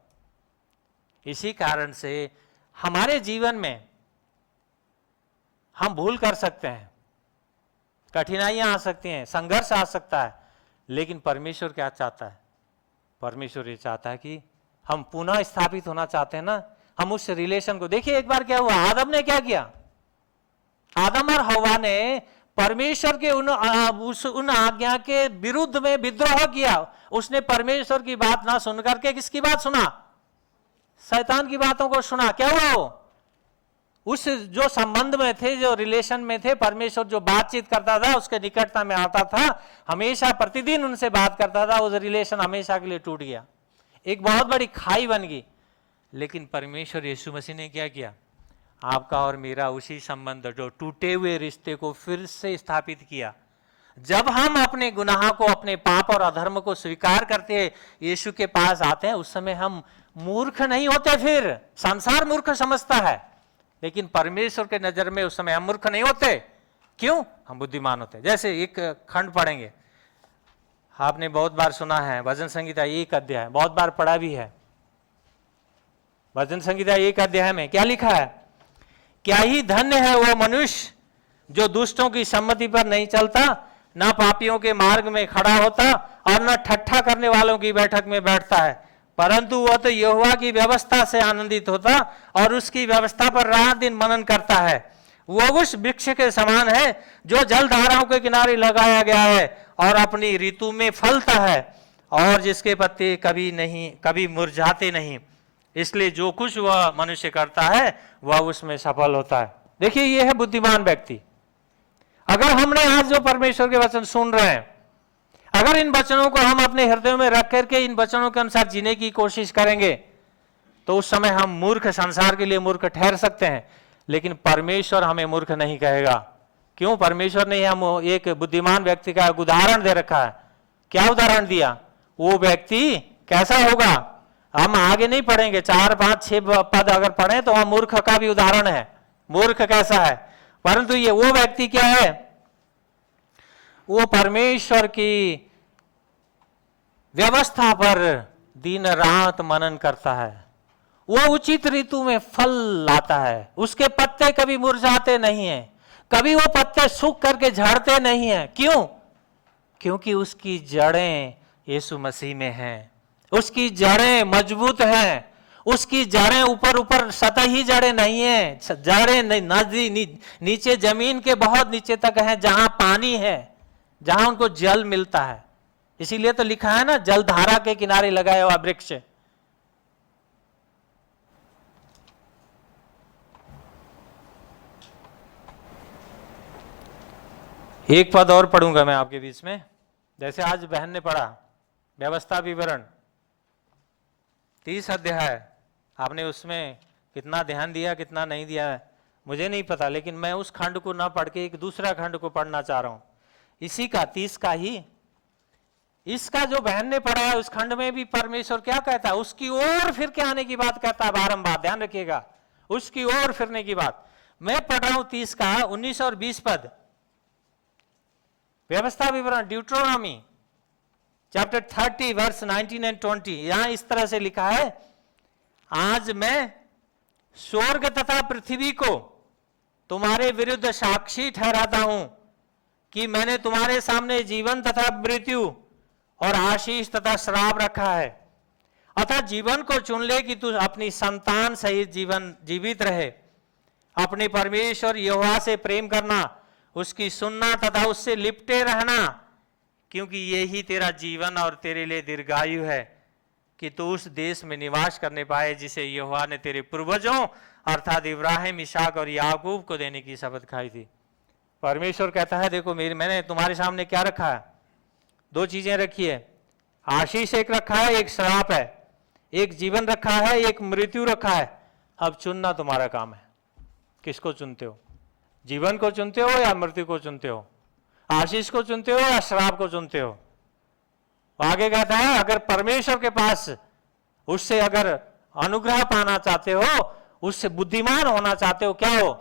इसी कारण से हमारे जीवन में हम भूल कर सकते हैं, कठिनाइयां आ सकती हैं, संघर्ष आ सकता है, लेकिन परमेश्वर क्या चाहता है? परमेश्वर ये चाहता है कि हम पुनः स्थापित होना चाहते हैं ना, हम उस रिलेशन को देखिए। एक बार क्या हुआ, आदम ने क्या किया? आदम और हवा ने परमेश्वर के उन आज्ञा के विरुद्ध में विद्रोह किया। उसने परमेश्वर की बात ना सुन करके किसकी बात सुना? शैतान की बातों को सुना। क्या हुआ? वो उस जो संबंध में थे, जो रिलेशन में थे, परमेश्वर जो बातचीत करता था, उसके निकटता में आता था, हमेशा प्रतिदिन उनसे बात करता था, उस रिलेशन हमेशा के लिए टूट गया, एक बहुत बड़ी खाई बन गई। लेकिन परमेश्वर यीशु मसीह ने क्या किया? आपका और मेरा उसी संबंध, जो टूटे हुए रिश्ते को फिर से स्थापित किया। जब हम अपने गुनाह को, अपने पाप और अधर्म को स्वीकार करते हैं, यीशु के पास आते हैं, उस समय हम मूर्ख नहीं होते। फिर संसार मूर्ख समझता है, लेकिन परमेश्वर के नजर में उस समय हम मूर्ख नहीं होते। क्यों? हम बुद्धिमान होते हैं। जैसे एक खंड पढ़ेंगे, आपने बहुत बार सुना है, भजन संहिता 1 अध्याय, बहुत बार पढ़ा भी है। भजन संहिता 1 अध्याय में क्या लिखा है? क्या ही धन्य है वो मनुष्य जो दुष्टों की सम्मति पर नहीं चलता, न पापियों के मार्ग में खड़ा होता, और न ठट्ठा करने वालों की बैठक में बैठता है, परंतु वह तो यहोवा की व्यवस्था से आनंदित होता और उसकी व्यवस्था पर रात दिन मनन करता है। वो उस वृक्ष के समान है जो जलधाराओं के किनारे लगाया गया है और अपनी ऋतु में फलता है, और जिसके पत्ते कभी मुरझाते नहीं। इसलिए जो कुछ वह मनुष्य करता है वह उसमें सफल होता है। देखिए, यह है बुद्धिमान व्यक्ति। अगर हमने आज जो परमेश्वर के वचन सुन रहे हैं, अगर इन वचनों को हम अपने हृदय में रख करके इन वचनों के अनुसार जीने की कोशिश करेंगे, तो उस समय हम मूर्ख, संसार के लिए मूर्ख ठहर सकते हैं, लेकिन परमेश्वर हमें मूर्ख नहीं कहेगा। क्यों? परमेश्वर ने हम एक बुद्धिमान व्यक्ति का उदाहरण दे रखा है। क्या उदाहरण दिया? वो व्यक्ति कैसा होगा? हम आगे नहीं पढ़ेंगे, 4, 5, 6 पद अगर पढ़ें तो वहां मूर्ख का भी उदाहरण है, मूर्ख कैसा है। परंतु ये वो व्यक्ति क्या है? वो परमेश्वर की व्यवस्था पर दिन रात मनन करता है, वो उचित ऋतु में फल लाता है, उसके पत्ते कभी मुरझाते नहीं हैं, कभी वो पत्ते सूख करके झड़ते नहीं हैं। क्यों? क्योंकि उसकी जड़ें यीशु मसीह में हैं, उसकी जड़ें मजबूत हैं, उसकी जड़ें ऊपर सतही जड़ें नहीं है, जड़ें नीचे जमीन के बहुत नीचे तक हैं, जहां पानी है, जहां उनको जल मिलता है। इसीलिए तो लिखा है ना, जलधारा के किनारे लगाया हुआ वृक्ष। एक पद और पढ़ूंगा मैं आपके बीच में, जैसे आज बहन ने पढ़ा व्यवस्था विवरण 30 अध्याय। आपने उसमें कितना ध्यान दिया, कितना नहीं दिया है मुझे नहीं पता, लेकिन मैं उस खंड को ना पढ़ के एक दूसरा खंड को पढ़ना चाह रहा हूं, इसी का 30 का ही। इसका जो बहन ने पढ़ा है, उस खंड में भी परमेश्वर क्या कहता है? उसकी ओर फिर के आने की बात कहता है बारंबार, ध्यान रखिएगा, उसकी ओर फिरने की बात। मैं पढ़ रहा हूं 30 का 19 और 20 पद, व्यवस्था विवरण, ड्यूट्रोनॉमी चैप्टर 30 वर्स 19 एंड 20। यहां इस तरह से लिखा है, आज मैं स्वर्ग तथा पृथ्वी को तुम्हारे विरुद्ध साक्षी ठहराता हूं कि मैंने तुम्हारे सामने जीवन तथा मृत्यु और आशीष तथा श्राप रखा है। अतः जीवन को चुन ले कि तू अपनी संतान सहित जीवित रहे, अपने परमेश्वर यहोवा से प्रेम करना, उसकी सुनना तथा उससे लिपटे रहना, क्योंकि यही तेरा जीवन और तेरे लिए दीर्घायु है, कि तू उस देश में निवास करने पाए जिसे यहोवा ने तेरे पूर्वजों अर्थात इब्राहिम, इसाक और याकूब को देने की शपथ खाई थी। परमेश्वर कहता है देखो मैंने तुम्हारे सामने क्या रखा है, दो चीजें रखी है, आशीष एक रखा है, एक श्राप है, एक जीवन रखा है, एक मृत्यु रखा है। अब चुनना तुम्हारा काम है, किसको चुनते हो, जीवन को चुनते हो या मृत्यु को चुनते हो, आशीष को चुनते हो या श्राप को चुनते हो। आगे कहता है अगर परमेश्वर के पास उससे अगर अनुग्रह पाना चाहते हो, उससे बुद्धिमान होना चाहते हो, क्या हो,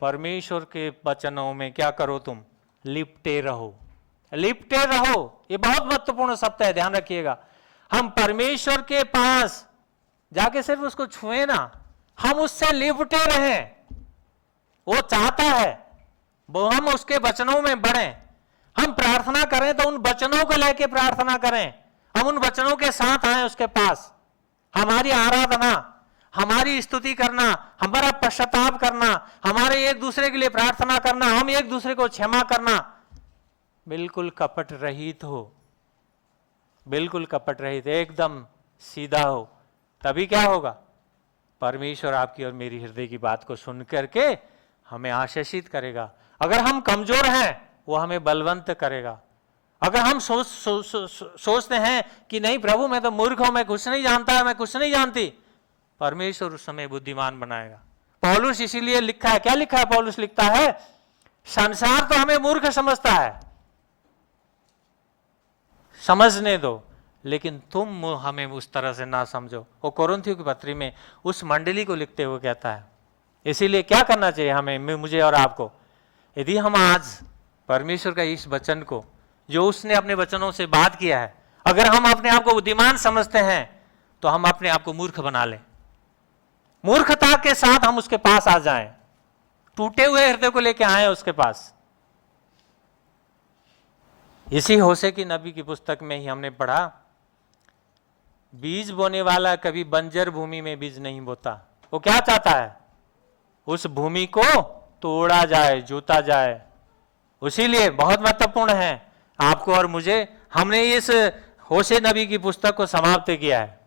परमेश्वर के वचनों में क्या करो, तुम लिपटे रहो, लिपटे रहो। ये बहुत महत्वपूर्ण शब्द है, ध्यान रखिएगा। हम परमेश्वर के पास जाके सिर्फ उसको छुए ना, हम उससे लिपटे रहें। वो चाहता है वो हम उसके वचनों में बढ़ें। हम प्रार्थना करें तो उन वचनों को लेके प्रार्थना करें, हम उन वचनों के साथ आए उसके पास। हमारी आराधना, हमारी स्तुति करना, हमारा पश्चाताप करना, हमारे एक दूसरे के लिए प्रार्थना करना, हम एक दूसरे को क्षमा करना, बिल्कुल कपट रहित हो, बिल्कुल कपट रहित, एकदम सीधा हो। तभी क्या होगा, परमेश्वर आपकी और मेरी हृदय की बात को सुन करके हमें आशीषित करेगा। अगर हम कमजोर हैं वो हमें बलवंत करेगा। अगर हम सोचते हैं कि नहीं प्रभु मैं तो मूर्ख हूं, मैं कुछ नहीं जानता, मैं कुछ नहीं जानती, परमेश्वर उस समय बुद्धिमान बनाएगा। पौलुस इसीलिए लिखा है, क्या लिखा है, पौलुस लिखता है संसार तो हमें मूर्ख समझता है, समझने दो, लेकिन तुम हमें उस तरह से ना समझो। वो कोरिन्थियों की पत्री में उस मंडली को लिखते हुए कहता है। इसीलिए क्या करना चाहिए हमें, मुझे और आपको, यदि हम आज परमेश्वर का इस वचन को जो उसने अपने वचनों से बात किया है, अगर हम अपने आप को बुद्धिमान समझते हैं तो हम अपने आप को मूर्ख बना लें। मूर्खता के साथ हम उसके पास आ जाएं, टूटे हुए हृदय को लेकर आए उसके पास। इसी होशे की नबी की पुस्तक में ही हमने पढ़ा, बीज बोने वाला कभी बंजर भूमि में बीज नहीं बोता। वो क्या चाहता है, उस भूमि को तोड़ा जाए, जोता जाए। इसीलिए बहुत महत्वपूर्ण है आपको और मुझे, हमने इस होशे नबी की पुस्तक को समाप्त किया है,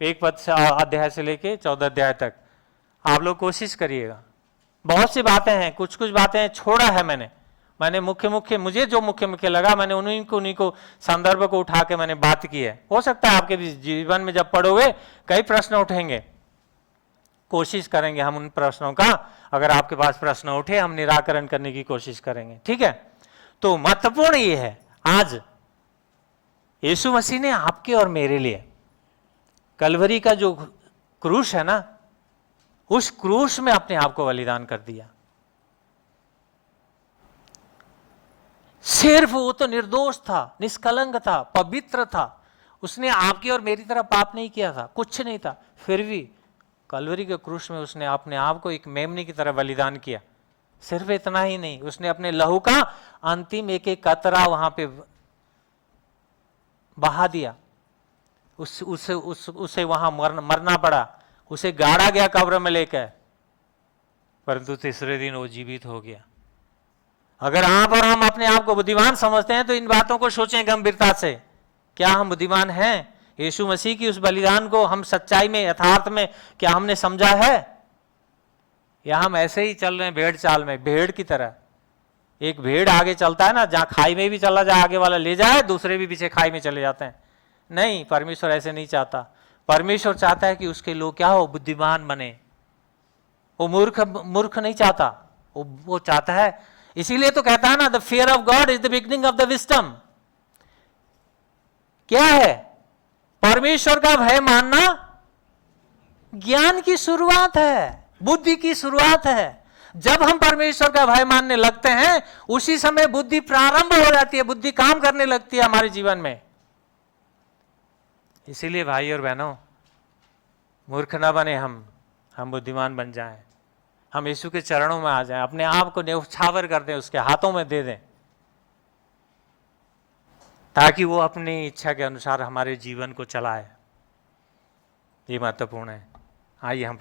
1 अध्याय से लेके 14 अध्याय तक। आप लोग कोशिश करिएगा। बहुत सी बातें हैं, कुछ कुछ बातें छोड़ा है मैंने मुझे जो मुख्य लगा, मैंने उन्हीं को संदर्भ को उठा के मैंने बात की है। हो सकता है आपके जीवन में जब पढ़ोगे कई प्रश्न उठेंगे, कोशिश करेंगे हम उन प्रश्नों का, अगर आपके पास प्रश्न उठे हम निराकरण करने की कोशिश करेंगे, ठीक है। तो महत्वपूर्ण ये है, आज यीशु मसीह ने आपके और मेरे लिए कलवरी का जो क्रूस है ना, उस क्रूस में अपने आप को बलिदान कर दिया। सिर्फ वो तो निर्दोष था, निष्कलंक था, पवित्र था, उसने आपकी और मेरी तरह पाप नहीं किया था, कुछ नहीं था, फिर भी कलवरी के क्रूस में उसने अपने आप को एक मेमने की तरह बलिदान किया। सिर्फ इतना ही नहीं, उसने अपने लहू का अंतिम एक एक कतरा वहां पे बहा दिया। उसे वहां मरना पड़ा, उसे गाड़ा गया कब्र में लेकर, परंतु तीसरे दिन वो जीवित हो गया। अगर आप और हम अपने आप को बुद्धिमान समझते हैं तो इन बातों को सोचें गंभीरता से। क्या हम बुद्धिमान हैं? यीशु मसीह की उस बलिदान को हम सच्चाई में, यथार्थ में क्या हमने समझा है, या हम ऐसे ही चल रहे हैं भेड़ चाल में, भेड़ की तरह। एक भेड़ आगे चलता है ना, जहां खाई में भी चला जाए आगे वाला ले जाए, दूसरे भी पीछे खाई में चले जाते हैं। नहीं, परमेश्वर ऐसे नहीं चाहता। परमेश्वर चाहता है कि उसके लोग क्या हो, बुद्धिमान बने। वो मूर्ख नहीं चाहता, वो चाहता है। इसीलिए तो कहता है ना, the fear of God is the beginning of the wisdom. क्या है? परमेश्वर का भय मानना ज्ञान की शुरुआत है, बुद्धि की शुरुआत है। जब हम परमेश्वर का भय मानने लगते हैं, उसी समय बुद्धि प्रारंभ हो जाती है, बुद्धि काम करने लगती है हमारे जीवन में। इसीलिए भाई और बहनों, मूर्ख ना बने हम बुद्धिमान बन जाएं। हम यीशु के चरणों में आ जाएं, अपने आप को न्यौछावर कर दें, उसके हाथों में दे दें, ताकि वो अपनी इच्छा के अनुसार हमारे जीवन को चलाए। ये महत्वपूर्ण है। आइए हम